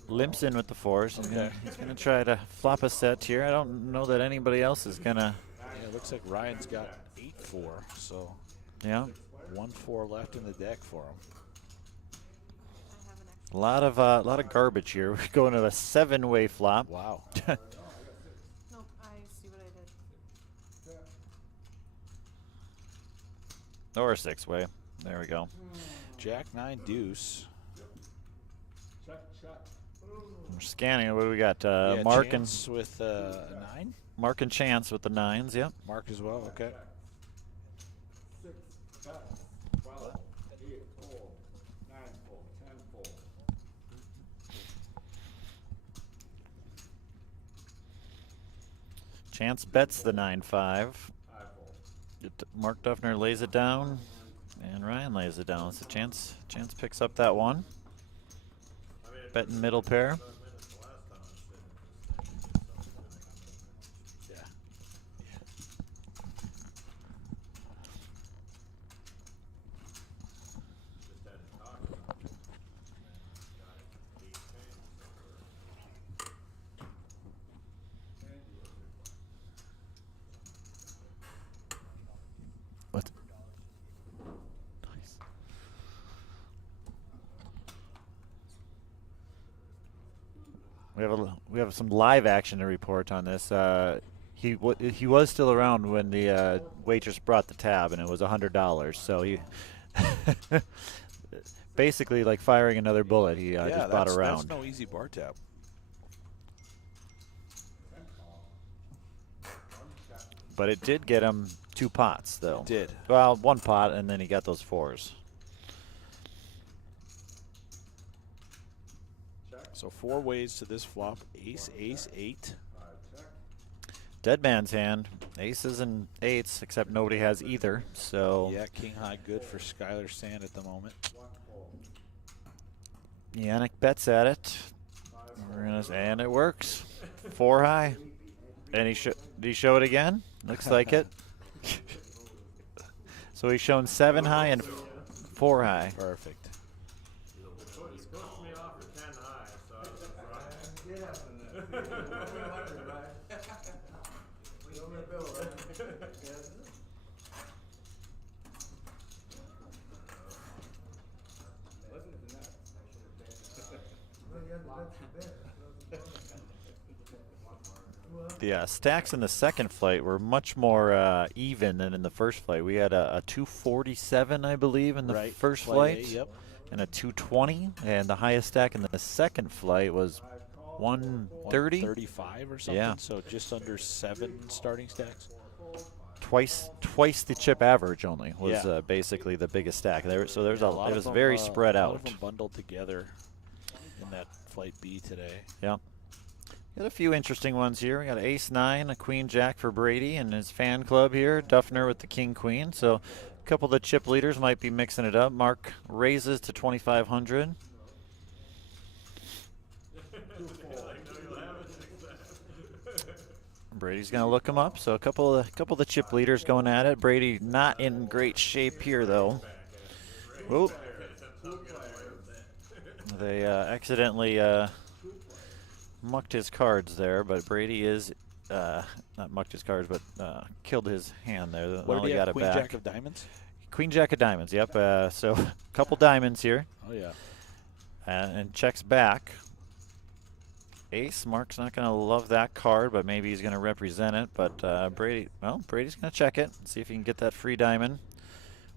Limps in with the fours. Okay. He's gonna try to flop a set here. I don't know that anybody else is gonna. Yeah, it looks like Ryan's got 8-4, so Yeah, 1-4 left in the deck for him. I have an a extra. lot of garbage here. We're going to a 7-way flop. Wow. Nope, I see what I did. Or a 6-way. There we go. Jack 9 deuce. We're scanning. What do we got? Yeah, Mark Chance with a 9. and Chance with the 9s. Yep. Mark as well. Okay. 12, 8 full, 9 full, 10 full. Chance bets the 9-5. 5 full. Mark Duffner lays it down, and Ryan lays it down. So Chance picks up that one. Betting middle pair. Yeah. What? Nice. We have some live action to report on this. He was still around when the waitress brought the tab, and it was $100. So he basically like firing another bullet. He just bought a round. That's no easy bar tab. But it did get him 2 pots, though. It did. Well, 1 pot, and then he got those 4s. So 4 ways to this flop. Ace, ace, 8. Dead man's hand, aces and 8s, except nobody has either. So Yeah, king high good for Skylar Sand at the moment. Yannick bets at it. And it works. 4 high. And did he show it again? Looks like it. So he's shown 7 high and 4 high. Perfect. He's pushed me off for 10 high, so I was The stacks in the second flight were much more even than in the first flight. We had a 247, I believe, in the Right. first Flight flight, A, yep. and a 220, and the highest stack in the second flight was 130. 135 or something. Yeah. So just under 7 starting stacks. Twice the chip average only was Yeah. Basically the biggest stack. So there's Yeah, it lot of was them, very spread a lot out. of them bundled together in that flight B today. Yeah. Got a few interesting ones here. We got ace 9, a queen jack for Brady and his fan club here. Duffner with the king queen. So a couple of the chip leaders might be mixing it up. Mark raises to 2,500. Brady's gonna look him up. So a couple of the chip leaders going at it. Brady not in great shape here though. Whoop. They accidentally mucked his cards there, but Brady is not mucked his cards, but killed his hand there. What did Only he got have? it Queen back. Jack of diamonds? Queen Jack of diamonds. Yep. So a couple diamonds here. Oh, yeah. And checks back. Ace. Mark's not going to love that card, but maybe he's going to represent it. But Brady's going to check it, see if he can get that free diamond.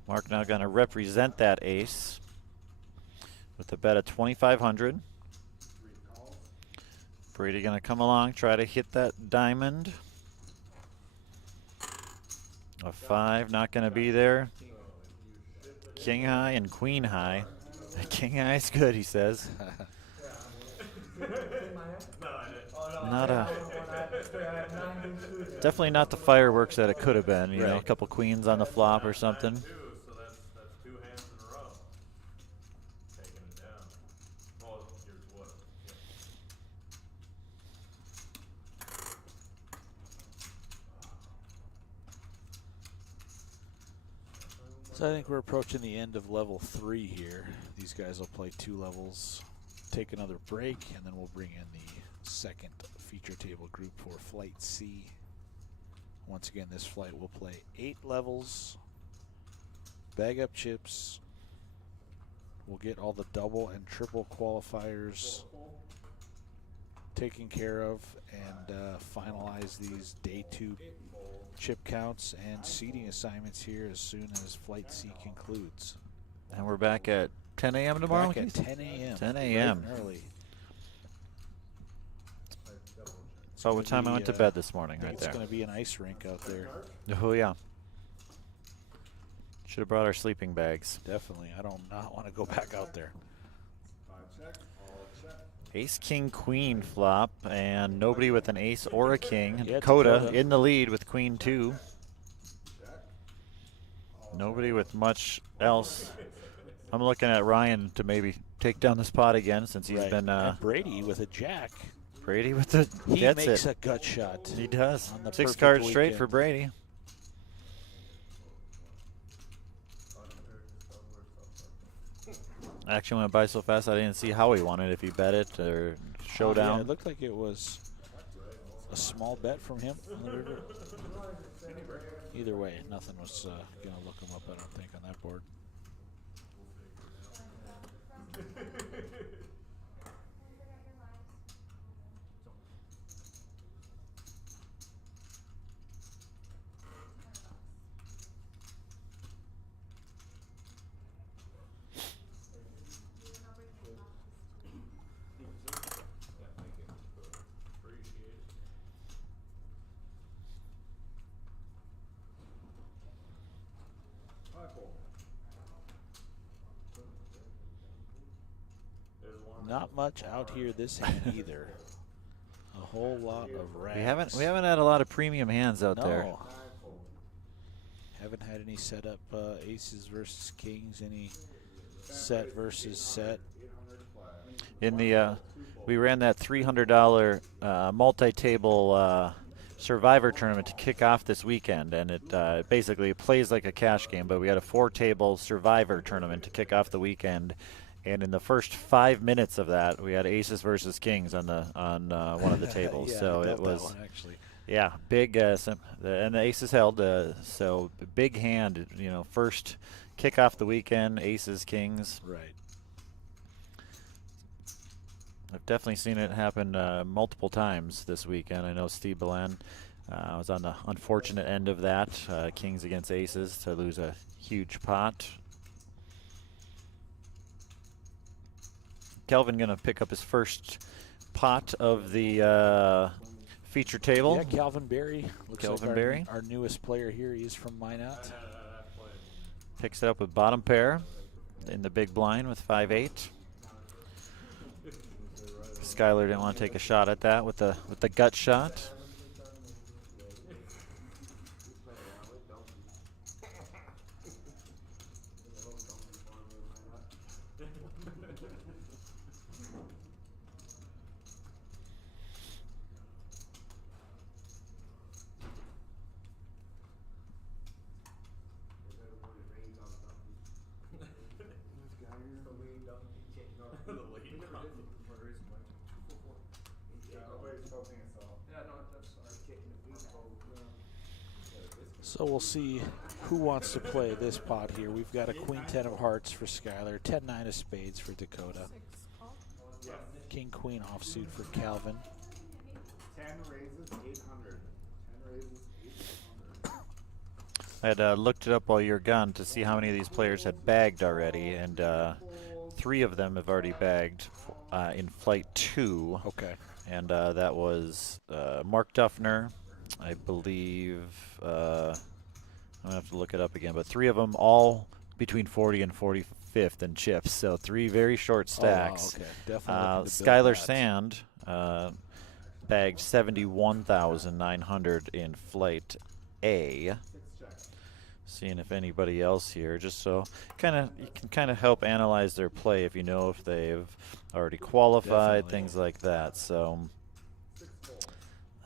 Mark now going to represent that ace with a bet of 2,500. Brady going to come along, try to hit that diamond. A 5, not going to be there. King high and queen high. King high is good, he says. Definitely not the fireworks that it could have been. You know, a couple queens on the flop or something. So that's 2 hands in a row. Taking it down. Well, here's what. So I think we're approaching the end of level 3 here. These guys will play 2 levels, take another break, and then we'll bring in the second feature table group for Flight C. Once again, this flight will play 8 levels, bag up chips. We'll get all the double and triple qualifiers taken care of and finalize these day 2 chip counts and seating assignments here as soon as Flight C concludes. And we're back at 10 a.m. tomorrow? Back at 10 a.m. 10 a.m. Early. So what time I went to bed this morning right It's there. going to be an ice rink out there. Oh, yeah. Should have brought our sleeping bags. Definitely. I don't not want to go back out there. Ace, king, queen flop, and nobody with an ace or a king. Yeah, Dakota Dakota. in the lead with queen 2. Nobody with much else. I'm looking at Ryan to maybe take down this pot again since he's Right. been And Brady with a jack. Brady with the He gets makes it. a gut shot. He does. on the 6 perfect cards straight weekend. for Brady. Action went by so fast I didn't see how he won it, if he bet it or Yeah, showdown. it looked like it was a small bet from him on the river. Either way, nothing was going to look him up, I don't think, on that board. Not much out here this hand either. A whole lot of rags. We haven't had a lot of premium hands out there. No. Haven't had any setup aces versus kings, any set versus set. In the we ran that $300 multi-table Survivor tournament to kick off this weekend, and it basically plays like a cash game. But we had a 4-table Survivor tournament to kick off the weekend, and in the first 5 minutes of that, we had aces versus kings on one of the tables. Yeah, so I it built that was. one, actually. Yeah, big, and the aces held, so big hand, you know, first kick off the weekend, aces, kings. Right. I've definitely seen it happen multiple times this weekend. I know Steve Belen was on the unfortunate end of that, kings against aces, to lose a huge pot. Kelvin going to pick up his first pot of the feature table. Yeah, Calvin Berry. Looks Calvin like Berry. our newest player here. He is from Minot. Picks it up with bottom pair in the big blind with 5-8. Skyler didn't want to take a shot at that with the gut shot. So we'll see Who wants to play this pot here? We've got a queen 10 of hearts for Skylar, 10-9 of spades for Dakota, king queen offsuit for Calvin. 10 raises 800. 10 raises 800. I had looked it up while you're gone to see how many of these players had bagged already, and 3 of them have already bagged in flight 2. Okay. And that was Mark Duffner, I believe. I'm going to have to look it up again, but 3 of them all between 40 and 45th in chips, so 3 very short stacks. Oh, wow, okay. Definitely looking to build Skylar that. Sand bagged 71,900 in flight A. Seeing if anybody else here, just so you can kind of help analyze their play if you know if they've already qualified, Definitely. things like that. So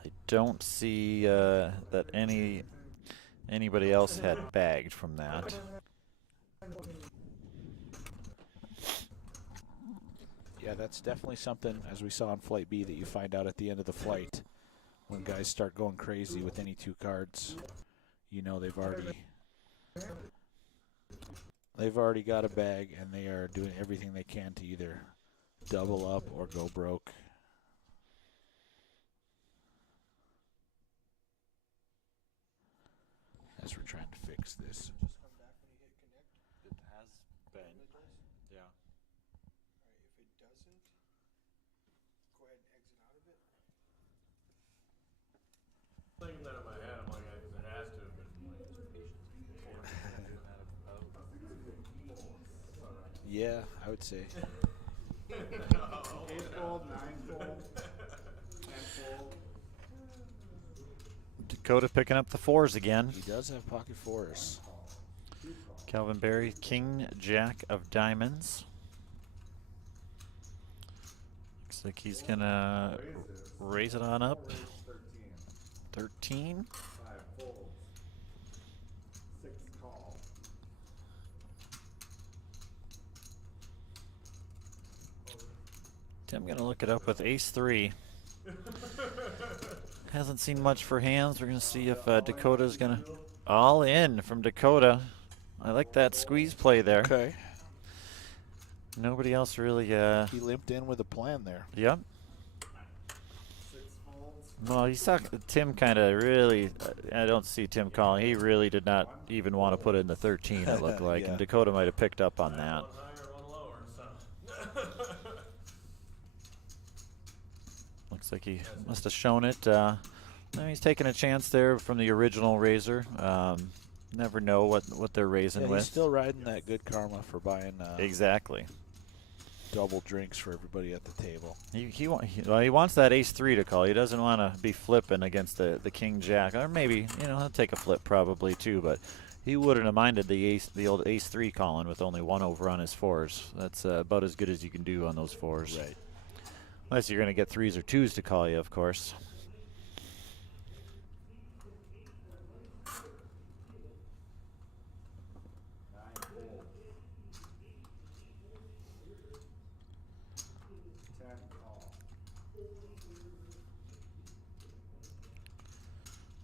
I don't see that anybody else had bagged from that. Yeah, that's definitely something, as we saw on Flight B, that you find out at the end of the flight. When guys start going crazy with any 2 cards, you know they've already got a bag, and they are doing everything they can to either double up or go broke. As we're trying to fix this. It has been, yeah. If it doesn't, go ahead and exit out of it. Thinking that in my head, I'm like, it has to have been Yeah, I would say. 8-fold, 9-fold, 10-fold. Dakota picking up the 4s again. He does have pocket 4s. Calvin Berry, king, jack of diamonds. Looks like he's gonna raise it on up. 13. 5 folds. 6 call. I'm gonna look it up with ace 3. Hasn't seen much for hands. We're gonna see if Dakota's gonna all in from Dakota. I like that squeeze play there. Okay. Nobody else really. He limped in with a plan there. Yep. 6 folds. Well, you saw Tim kind of really. I don't see Tim calling. He really did not even want to put in the 13. It looked like, Yeah. and Dakota might have picked up on that. one higher, one lower, so. Looks like he must have shown it. He's taking a chance there from the original raiser. Never know what they're raising Yeah, with. he's still riding that good karma for buying Exactly. double drinks for everybody at the table. He wants that ace 3 to call. He doesn't want to be flipping against the king jack, or maybe he'll take a flip probably too. But he wouldn't have minded the old ace 3 calling with only 1 over on his 4s. That's about as good as you can do on those 4s. Right. Unless you're going to get 3s or 2s to call you, of course.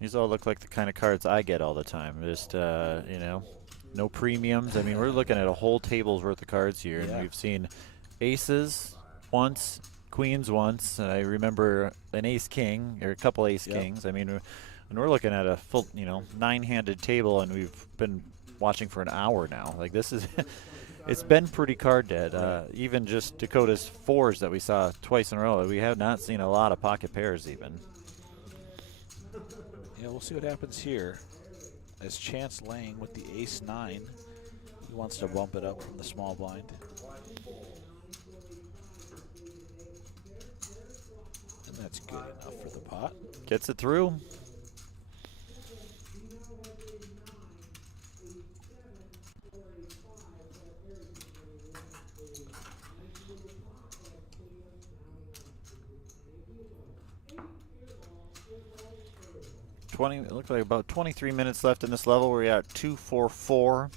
These all look like the kind of cards I get all the time. Just, no premiums. I mean, we're looking at a whole table's worth of cards here, and Yeah. we've seen aces once, queens once, and I remember an ace-king, or a couple ace-kings. I mean, and we're looking at a full, 9-handed table, and we've been watching for an hour now. Like, this is... It's been pretty card dead. Even just Dakota's 4s that we saw twice in a row. We have not seen a lot of pocket pairs even. Yeah, we'll see what happens here. As Chance Lang with the ace-9, he wants to bump it up from the small blind. And that's good enough for the pot. Gets it through. It looks like about 23 minutes left in this level. We're at 2-4-4.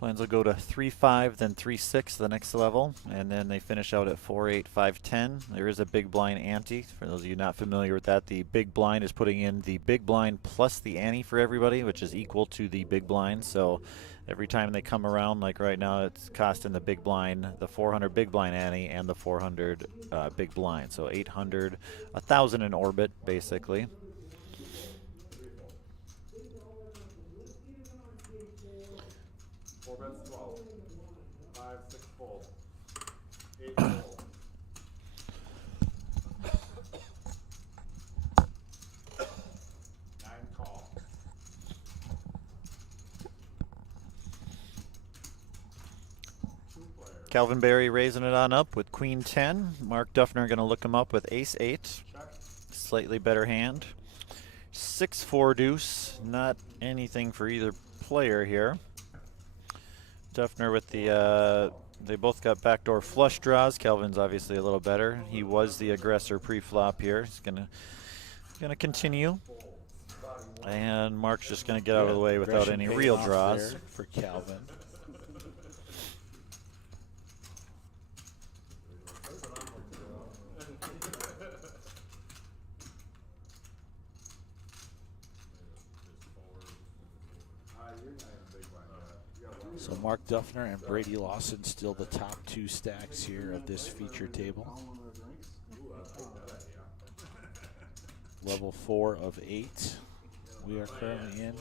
Blinds will go to 3-5, then 3-6, the next level, and then they finish out at 4-8, 5-10. There is a big blind ante. For those of you not familiar with that, the big blind is putting in the big blind plus the ante for everybody, which is equal to the big blind. So every time they come around, like right now, it's costing the big blind, the 400 big blind ante, and the 400 big blind. So 800, 1,000 in orbit, basically. Four bets 12. 5, 6 fold. 8 fold. Nine call. Two players. Calvin Berry raising it on up with Queen 10. Mark Duffner going to look him up with Ace 8. Check. Slightly better hand. 6-4 deuce. Not anything for either player here. Duffner with the, they both got backdoor flush draws. Calvin's obviously a little better. He was the aggressor pre-flop here. He's gonna continue. And Mark's just gonna get out of the way without Aggression any paying real off draws. there for Calvin. You're not even big blind yet. You got one. So Mark Duffner and Brady Lawson still the top two stacks here of this feature table. Level 4 of 8. We are currently in.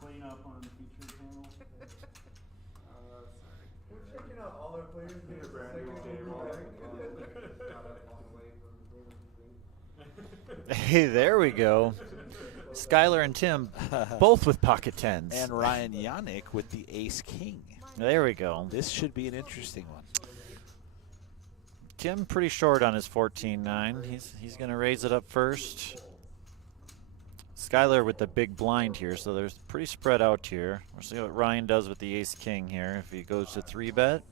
Clean up on the feature panel. We're checking out all our players. Need a brand new table. Hey, there we go. Skylar and Tim, both with pocket tens. And Ryan Yannick with the Ace King. There we go. This should be an interesting one. Tim pretty short on his 14-9. He's going to raise it up first. Skylar with the big blind here, so there's pretty spread out here. We'll see what Ryan does with the Ace King here. If he goes to 3-bet.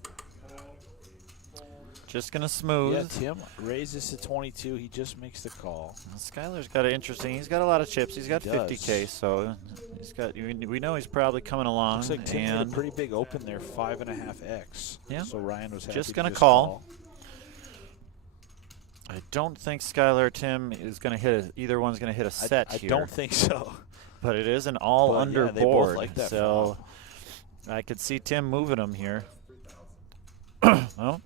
Just going to smooth. Yeah, Tim raises to 22. He just makes the call. Skylar's got an interesting. He's got a lot of chips. He's got He does. 50K, so he's got. We know he's probably coming along. Looks like Tim and did a pretty big open there, 5.5x. Yeah. So Ryan was happy Just to gonna call. I don't think Skylar or Tim is going to hit either one's going to hit a set I here. don't think so. But it is an all But, under yeah, they both board, like that so I could see Tim moving him here. Well,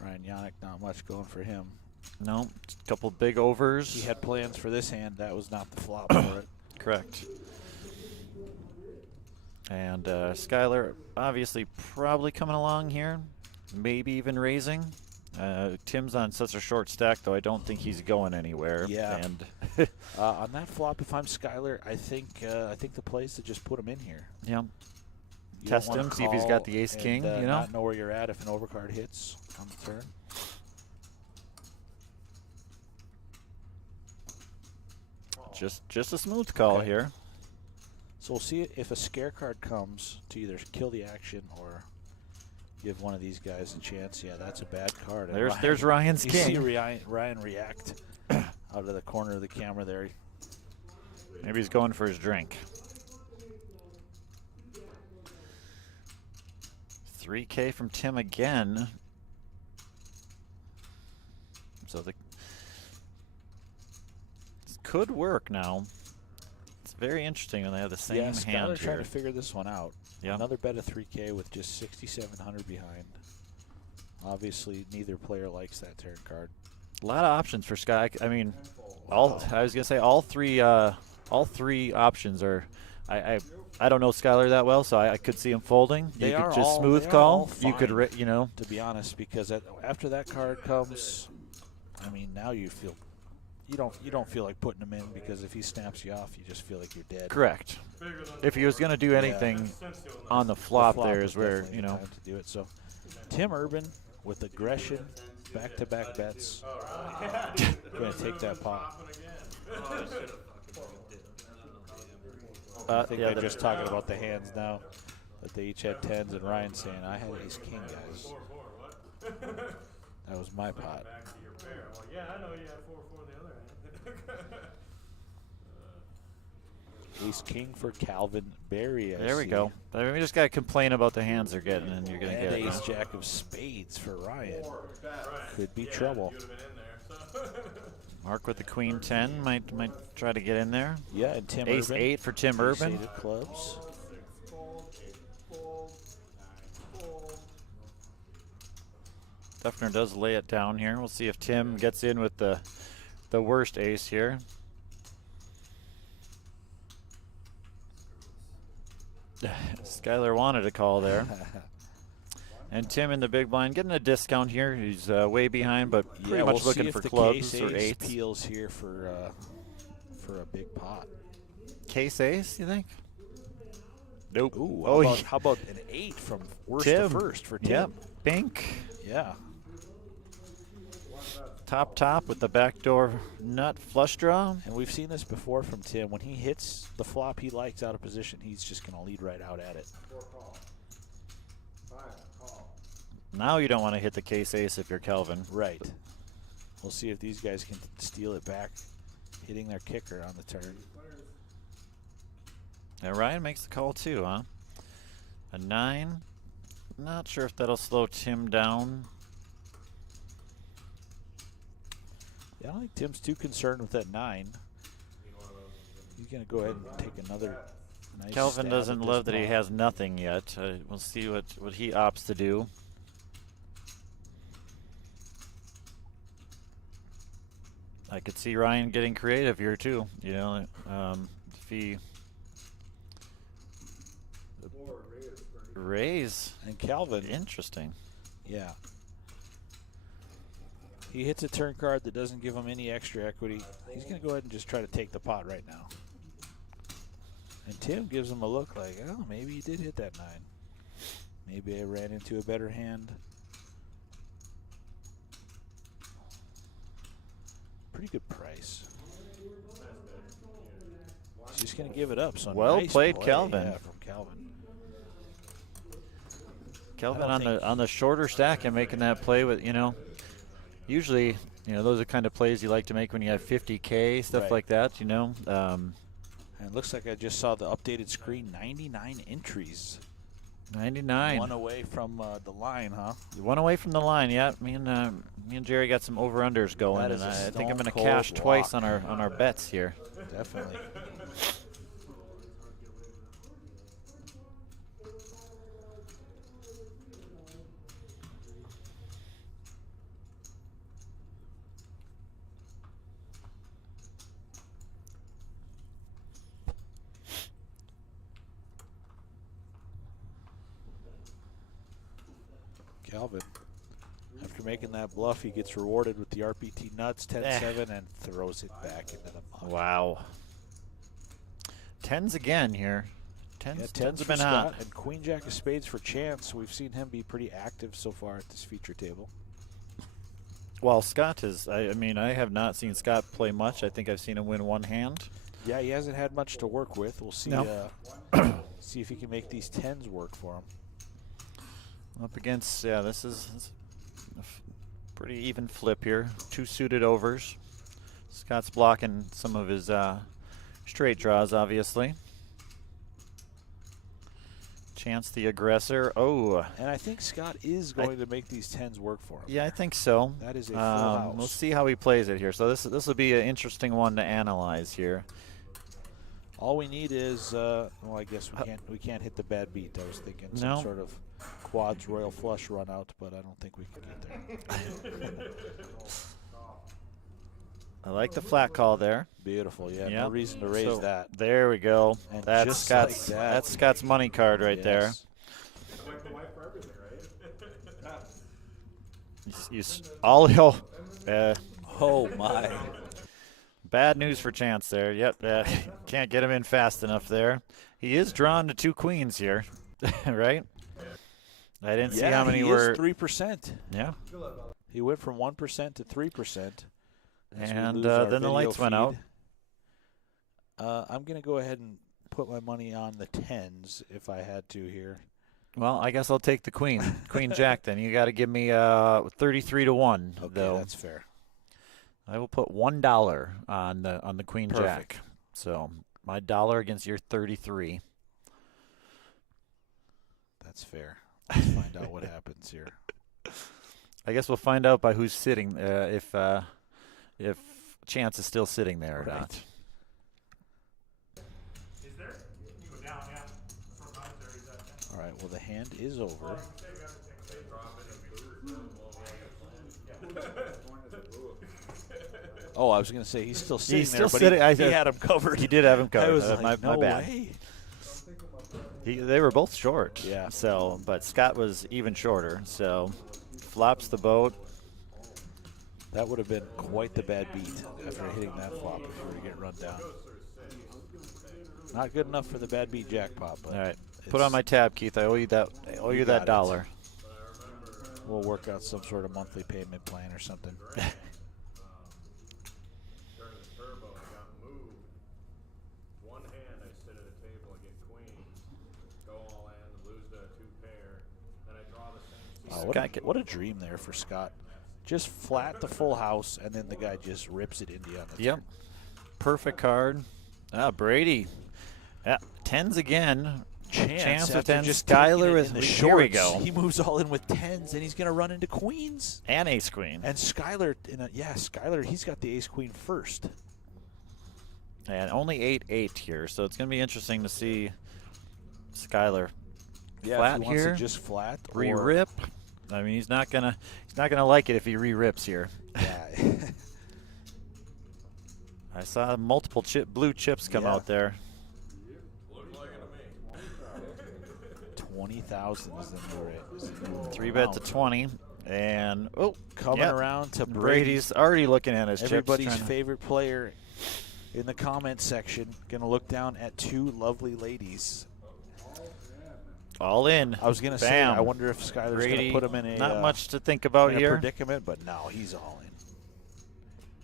Ryan Yannick, not much going for him. no, a couple big overs. He had plans for this hand. That was not the flop for it. Correct. And Skylar obviously probably coming along here, maybe even raising. Tim's on such a short stack, though. I don't think he's going anywhere. Yeah. And On that flop, if I'm Skylar, I think the play is to just put him in here. yeah, You Test don't wanna him, see if he's got call the ace and, king, you know? Not know where you're at if an overcard hits on the turn. just a smooth call Okay. here. So we'll see if a scare card comes to either kill the action or give one of these guys a chance. Yeah, that's a bad card. And There's Ryan's you king. see Ryan react out of the corner of the camera there. Maybe he's going for his drink. 3K from Tim again. So this could work now. It's very interesting when they have the same Yeah, hand Skylar trying here. to figure this one out. Yeah. Another bet of 3K with just 6,700 behind. Obviously, neither player likes that turn card. A lot of options for Sky. I mean, I was gonna say all three options are. I don't know Skylar that well, so I could see him folding. They you are could just all- smooth they are call. all You could, fine. you know. To be honest, because after that card comes, I mean, now you don't feel like putting him in, because if he snaps you off, you just feel like you're dead. Correct. If he was gonna do anything on the flop, Flop there was is where definitely you the know. time to do it. So Tim Urban with aggression, back-to-back bets. Going to take that pot. I think yeah, they're just talking about the hands now. That they each had tens, and Ryan saying, "I had ace king, guys." That was my pot. Back to your pair. Well, yeah, I know you had 4-4 on the other hand. Ace king for Calvin Berry. I There we see. go. I mean, we just got to complain about the hands they're getting, and you're going to And get it. ace huh? jack of spades for Ryan. Right. Could be Yeah, trouble. you'd have been in there. So. Mark with the queen 10 might try to get in there. Yeah, and Tim Ace Urban. 8 for Tim Ace Urban. 8 of clubs. 6 fold, 8 fold, 9 fold. Duffner does lay it down here. We'll see if Tim gets in with the worst ace here. Skylar wanted a call there. And Tim in the big blind getting a discount here. He's way behind, but pretty much we'll looking see for if the clubs case or ace eights. peels here for a big pot. Case ace, you think? Nope. Ooh, Oh, how about an 8 from worst Tim. to first for Tim? Yep. Bink. Yeah. Top with the backdoor nut flush draw. And we've seen this before from Tim. When he hits the flop he likes out of position, he's just going to lead right out at it. Now you don't want to hit the case ace if you're Kelvin. Right. We'll see if these guys can steal it back, hitting their kicker on the turn. And Ryan makes the call too, huh? A 9. Not sure if that'll slow Tim down. Yeah, I don't think Tim's too concerned with that 9. He's going to go ahead and take another nice Kelvin stab doesn't at love this that he pot. has nothing yet. We'll see what he opts to do. I could see Ryan getting creative here too. You know, if he raise, And Calvin, interesting. yeah. He hits a turn card that doesn't give him any extra equity. He's going to go ahead and just try to take the pot right now. And Tim gives him a look like, oh, maybe he did hit that 9. Maybe I ran into a better hand. Pretty good price. He's just going to give it up. So Well nice played, play, Calvin. Yeah, from Calvin. Kelvin I don't on the shorter stack and making that play with, you know, usually, you know, those are kind of plays you like to make when you have 50K, stuff Right. like that, you know. And it looks like I just saw the updated screen, 99 entries. 99. One away from the line, huh? One away from the line, yeah. Me and Jerry got some over-unders going, That and is a I think I'm going to stone cash cold twice lock. on our bets here. Definitely. Calvin, after making that bluff, he gets rewarded with the RPT nuts, 10-7, and throws it back into the mud. Wow. Tens again here. Tens, Yeah, tens have for been Scott hot. and Queen Jack of Spades for Chance. We've seen him be pretty active so far at this feature table. Well, Scott is, I mean, I have not seen Scott play much. I think I've seen him win one hand. Yeah, he hasn't had much to work with. We'll see. No. See if he can make these tens work for him. Up against, yeah, this is a pretty even flip here. 2 suited overs. Scott's blocking some of his straight draws, obviously. Chance the aggressor. Oh, And I think Scott is going to make these tens work for him. yeah, I think so. That is a full house. We'll see how he plays it here. So this will be an interesting one to analyze here. All we need is, well, I guess we can't hit the bad beat. I was thinking some No. sort of quads royal flush run out, but I don't think we can get there. I like the flat call there. Beautiful, yeah. Yep. No reason to raise So, that. There we go. And That's just Scott's. like that. That's Scott's money card right there. Yes. Wipe the wipe for everything, right? All he'll. Oh my! Bad news for Chance there. Yep, can't get him in fast enough there. He is drawn to 2 queens here, right? I didn't see how many he were. is 3%. Yeah, He went from 1% to 3%. as we and lose our then the video lights went out. feed. I'm going to go ahead and put my money on the tens if I had to here. Well, I guess I'll take the queen. Queen jack then. You got to give me 33 to 1 Okay, though. that's fair. I will put $1 on the queen Perfect. jack. So, my dollar against your 33. That's fair. Let's find out what happens here. I guess we'll find out by who's sitting if Chance is still sitting there or Right. not. Is there? You go down, yeah. That's where mine's there, he's at. All right, well, the hand is over. Oh, I was going to say he's still sitting He's there, still but sitting. he had him covered. He did have him covered. I was my like, no bad. way. They were both short. Yeah. So, but Scott was even shorter. So, flops the boat. That would have been quite the bad beat after hitting that flop if you were to get run down. Not good enough for the bad beat jackpot, but All right. Put on my tab, Keith. I owe you that. I owe you that got it. dollar. we'll work out some sort of monthly payment plan or something. During the turbo, I got moved. One hand, I sit at a table, I get queens, go all in, lose to a 2-pair, then I draw the same. What a dream there for Scott. Just flat the full house, and then the guy just rips it into you on the Yep. turn. Perfect card. Brady. Yeah, tens again. Chance with after 10. just Skyler taking it with in the here we shorts, go. He moves all in with tens, and he's going to run into queens. And ace queen. And Skyler, Skyler, he's got the ace queen first. And only 8-8 here, so it's going to be interesting to see Skyler Yeah, flat if he wants here, to just flat or- re-rip. I mean, he's not gonna like it if he re-rips here. Yeah. I saw multiple blue chips come Yeah. out there. Looks like it to me. 20,000 is the new rate. 3-bet to 20, and Coming yep. around to Brady's already looking at his everybody's chips. favorite player in the comment section. Going to look down at two lovely ladies. All in. I was going to say, Bam. I wonder if Skyler's going Brady, to put him in a not much to think about in a here. predicament, but no, he's all in.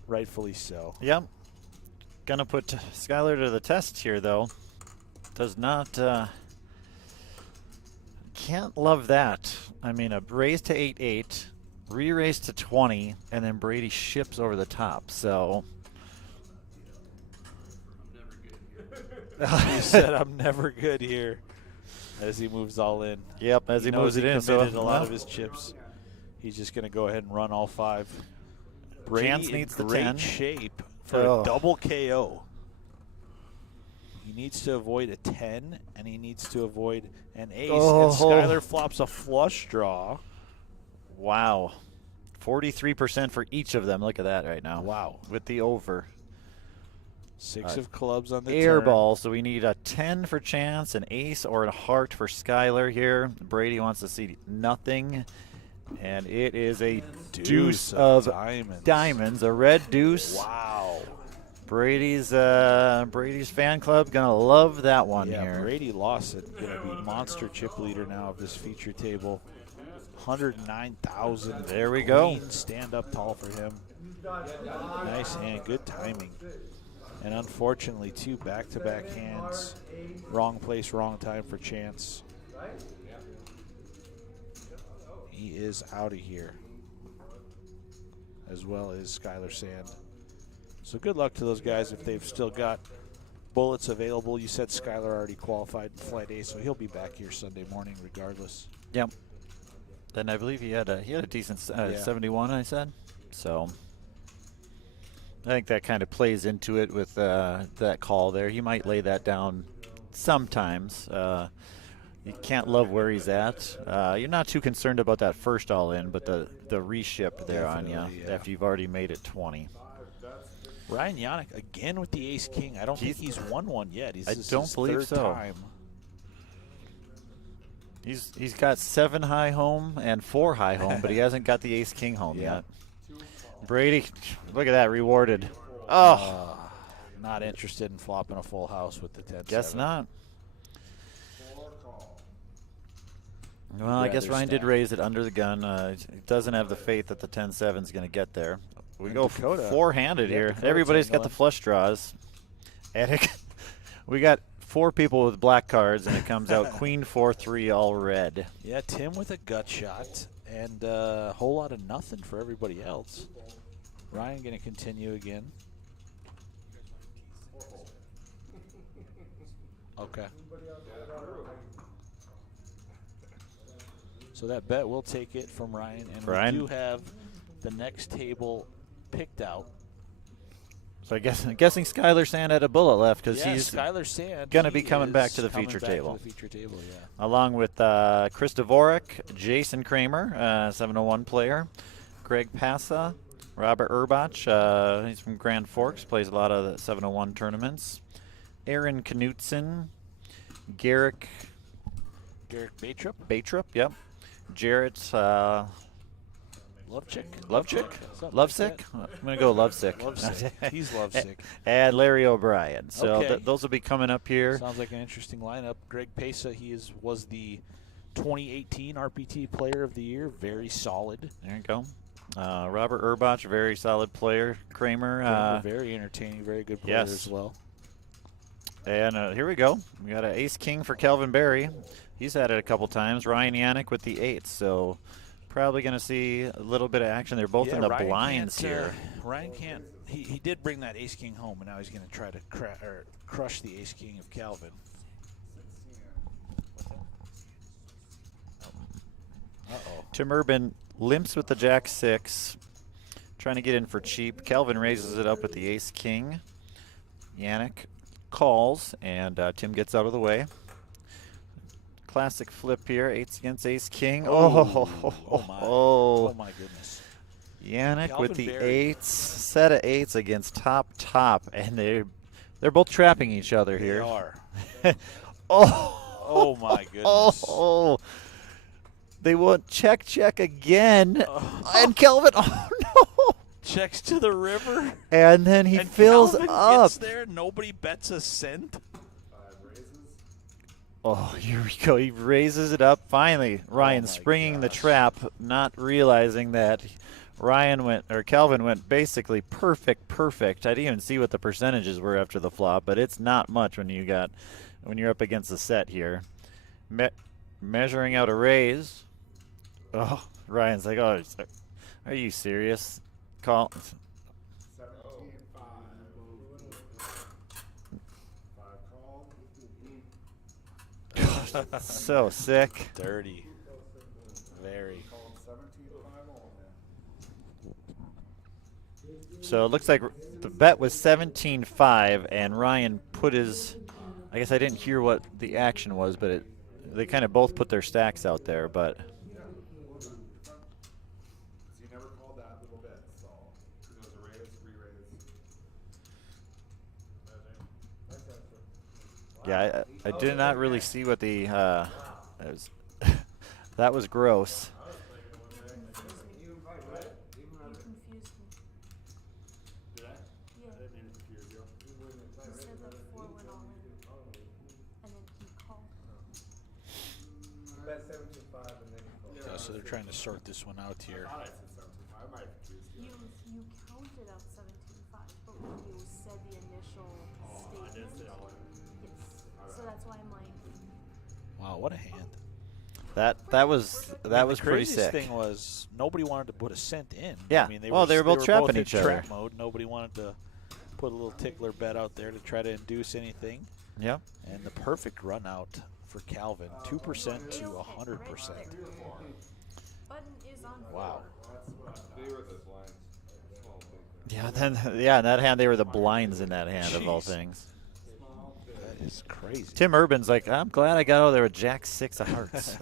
Rightfully so. Yep. Gonna put Skyler to the test here, though. Does not. Can't love that. I mean, a raise to 8-8, re-raise to 20, and then Brady ships over the top. So. He said, "I'm never good here," as he moves all in. Yep, as he moves it in. So committed a lot well, of his chips. He's just going to go ahead and run all five. Brady Chance in needs the great 10. shape for a double KO. He needs to avoid a 10, and he needs to avoid an ace. Oh. And Skyler flops a flush draw. Wow. 43% for each of them. Look at that right now. Wow. With the over. Six of clubs on the Air turn. ball, so we need a 10 for Chance, an ace, or a heart for Skyler here. Brady wants to see nothing, and it is a deuce of diamonds, a red deuce. Wow. Brady's fan club gonna love that one Yeah, here. Brady Lawson going to be monster chip leader now of this feature table. 109,000. There we go. Queen stand up tall for him. Nice hand, good timing. And unfortunately, two back-to-back hands. Wrong place, wrong time for Chance. He is out of here, as well as Skyler Sand. So good luck to those guys if they've still got bullets available. You said Skyler already qualified in Flight A, so he'll be back here Sunday morning regardless. Yep. Then I believe he had a decent 71. I said so. I think that kind of plays into it with that call there. He might lay that down sometimes. You can't love where he's at. You're not too concerned about that first all-in, but the reship there on you after you've already made it 20. Ryan Yannick again with the ace-king. I don't think he's won one yet. I This is don't his believe third so. time. He's got 7 high home and 4 high home, but he hasn't got the ace-king home yet. Brady, look at that, rewarded. Oh, Not interested in flopping a full house with the 10-7. guess not. Well, I guess rather Ryan did stack. raise it under the gun. He doesn't have the faith that the 10-7 is going to get there. We And go Dakota. four-handed Yeah, here. Dakota's Everybody's got the angling. flush draws. And we got 4 people with black cards, and it comes out queen 4-3 all red. Yeah, Tim with a gut shot and a whole lot of nothing for everybody else. Ryan going to continue again. Okay. So that bet will take it from Ryan, and Ryan. we do have the next table picked out. So I'm guessing Skylar Sand had a bullet left because Yeah, he's Skylar Sand gonna he be coming back is to the coming feature back table. To the feature table, yeah. along with Chris Dvorak, Jason Kramer, 701 player, Greg Passa, Robert Urbach, he's from Grand Forks, plays a lot of the 701 tournaments, Aaron Knutson, Garrick Baytrup, yep, Jarrett Lovesick? Lovesick? I'm going to go Lovesick. Lovesick. He's lovesick. And Larry O'Brien. So Okay. those will be coming up here. Sounds like an interesting lineup. Greg Pesa, was the 2018 RPT Player of the Year. Very solid. There you go. Robert Urbach, very solid player. Kramer. Very entertaining, very good player yes. as well. And here we go. We got an ace-king for Kelvin Berry. He's had it a couple times. Ryan Yannick with the 8. So probably going to see a little bit of action. They're both in the Ryan blinds can't, here. Ryan can't. He did bring that ace king home, and now he's going to try to crush the ace king of Calvin. Uh-oh. Tim Urban limps with the jack 6, trying to get in for cheap. Kelvin raises it up with the ace king. Yannick calls, and Tim gets out of the way. Classic flip here, 8s against ace king. Oh my goodness. Yannick Calvin with the Berry. 8s, set of 8s against top, and they're both trapping each other They here. are. Oh my goodness. They want check again, and Kelvin. Oh no! Checks to the river. And then he and fills Calvin up. Gets there. Nobody bets a cent. Oh, here we go. He raises it up. Finally, Ryan springing the trap, not realizing that Calvin went basically perfect. I didn't even see what the percentages were after the flop, but it's not much when you're up against the set here. Measuring out a raise. Oh, Ryan's like, oh, are you serious? Call. So sick. Dirty. Very. So it looks like the bet was 17-5, and Ryan put his. I guess I didn't hear what the action was, but they kind of both put their stacks out there. But yeah, I did not really see what the. That was gross. You confused me. Did I? Yeah. I didn't mean to confuse you. You said that 4 went all in. And then he called. Bet 17-5 and then you Yeah, so they're trying to sort this one out here. I thought I said 17. I might have confused you. You counted out 17.5, but when you said the initial I did statement, say all in. yes. So that's why I'm like, Wow, what a hand. That was The pretty craziest sick. thing was nobody wanted to put a cent in. Yeah. I mean, Well, they were both trapping in each other. trap mode. Nobody wanted to put a little tickler bet out there to try to induce anything. Yeah. And the perfect run out for Calvin, 2% to 100%. button is on. Wow. They were the blinds. Yeah. In that hand they were the blinds in that hand of all Jeez. things. That is crazy. Tim Urban's like, I'm glad I got out there with Jack 6 of hearts.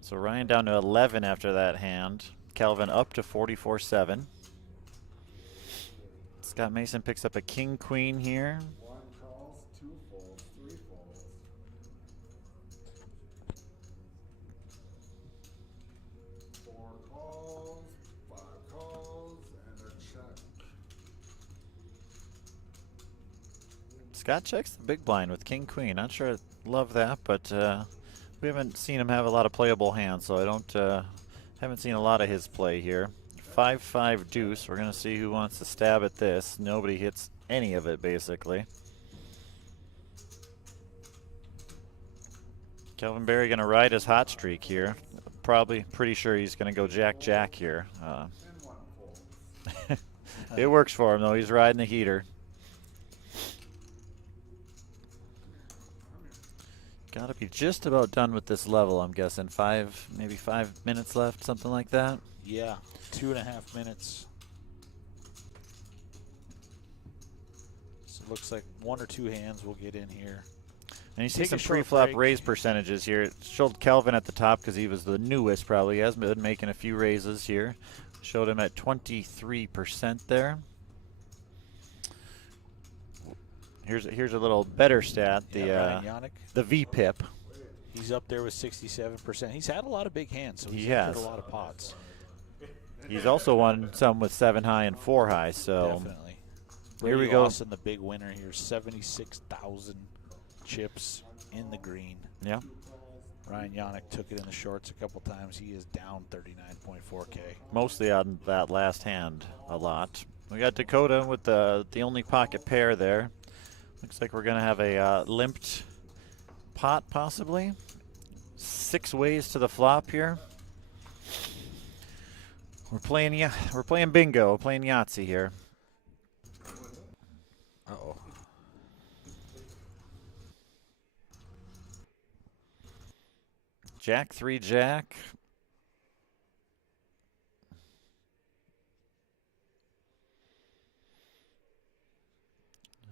So Ryan down to 11 after that hand. Kelvin up to 44-7. Scott Mason picks up a king queen here. 1 calls, 2 folds, 3 folds. 4 calls, 5 calls, and a check. Scott checks the big blind with king queen. Not sure I love that, but we haven't seen him have a lot of playable hands, so I don't Haven't seen a lot of his play here. 5-5 deuce. We're going to see who wants to stab at this. Nobody hits any of it, basically. Kelvin Barry going to ride his hot streak here. Probably pretty sure he's going to go Jack here. It works for him, though. He's riding the heater. Got to be just about done with this level, I'm guessing. Maybe 5 minutes left, something like that. Yeah, 2.5 minutes. So it looks like 1 or 2 hands will get in here. And you see Take a some short pre-flop break. raise percentages here. It showed Kelvin at the top because he was the newest, probably. He has been making a few raises here. Showed him at 23% there. Here's a little better stat. Ryan Yannick. The VPIP. He's up there with 67%. He's had a lot of big hands, so he's He has. entered a lot of pots. He's also won some with 7 high and 4 high. So Definitely. here we Brady go. Lawson, the big winner here, 76,000 chips in the green. Yeah. Ryan Yannick took it in the shorts a couple times. He is down 39.4K. Mostly on that last hand a lot. We got Dakota with the only pocket pair there. Looks like we're going to have a limped pot, possibly. 6 ways to the flop here. We're playing bingo. We're playing Yahtzee here. Uh-oh. Jack 3 Jack.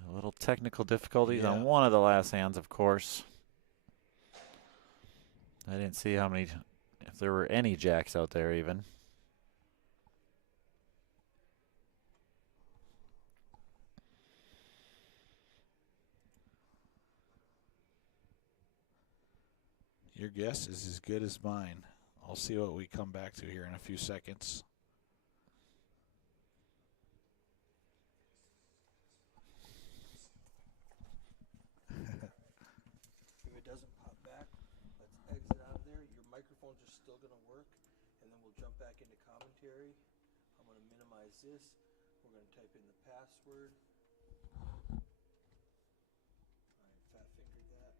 A little technical difficulties on one of the last hands, of course. I didn't see if there were any jacks out there even. Your guess is as good as mine. I'll see what we come back to here in a few seconds. If it doesn't pop back, let's exit out of there. Your microphones are still going to work, and then we'll jump back into commentary. I'm going to minimize this. We're going to type in the password. All right, fat fingered that.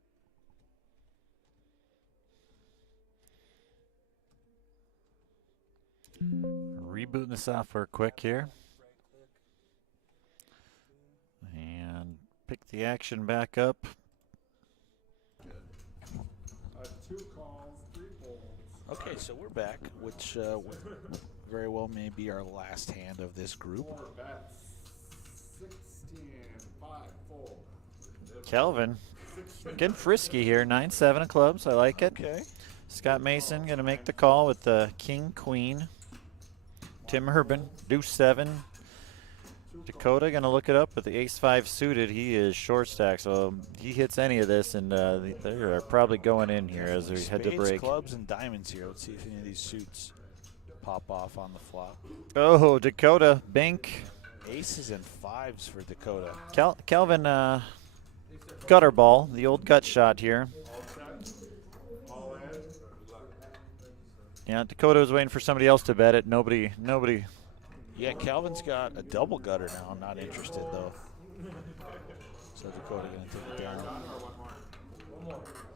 Rebooting the software quick here. Right click. And pick the action back up. 2 calls, 3 folds. Okay, so we're back, which very well may be our last hand of this group. 4 bets. 16, 5 fold. Kelvin getting frisky here. 9-7 of clubs. I like it. Okay. Scott Mason going to make the call with the King Queen. Tim Urban, Deuce 7. Dakota going to look it up with the Ace-5 suited. He is short stack, so he hits any of this, and they are probably going in here as we head to Spades, break. clubs, and diamonds here. Let's see if any of these suits pop off on the flop. Oh, Dakota, Bink. Aces and 5s for Dakota. Kelvin gutter ball, the old gut shot here. Yeah, Dakota was waiting for somebody else to bet it. Nobody. Yeah, Calvin's got a double gutter now. I'm not interested, though. So Dakota going to take it down.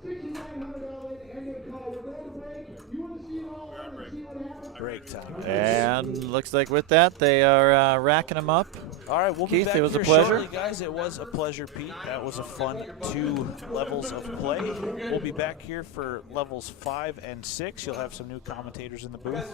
$6,900 ending call. We're going to break. You want to see it all and see what happens? Break time. And looks like with that, they are racking them up. All right, we'll be Keith, back it was a here pleasure. shortly, guys. It was a pleasure, Pete. That was a fun 2 levels of play. We'll be back here for levels 5 and 6. You'll have some new commentators in the booth.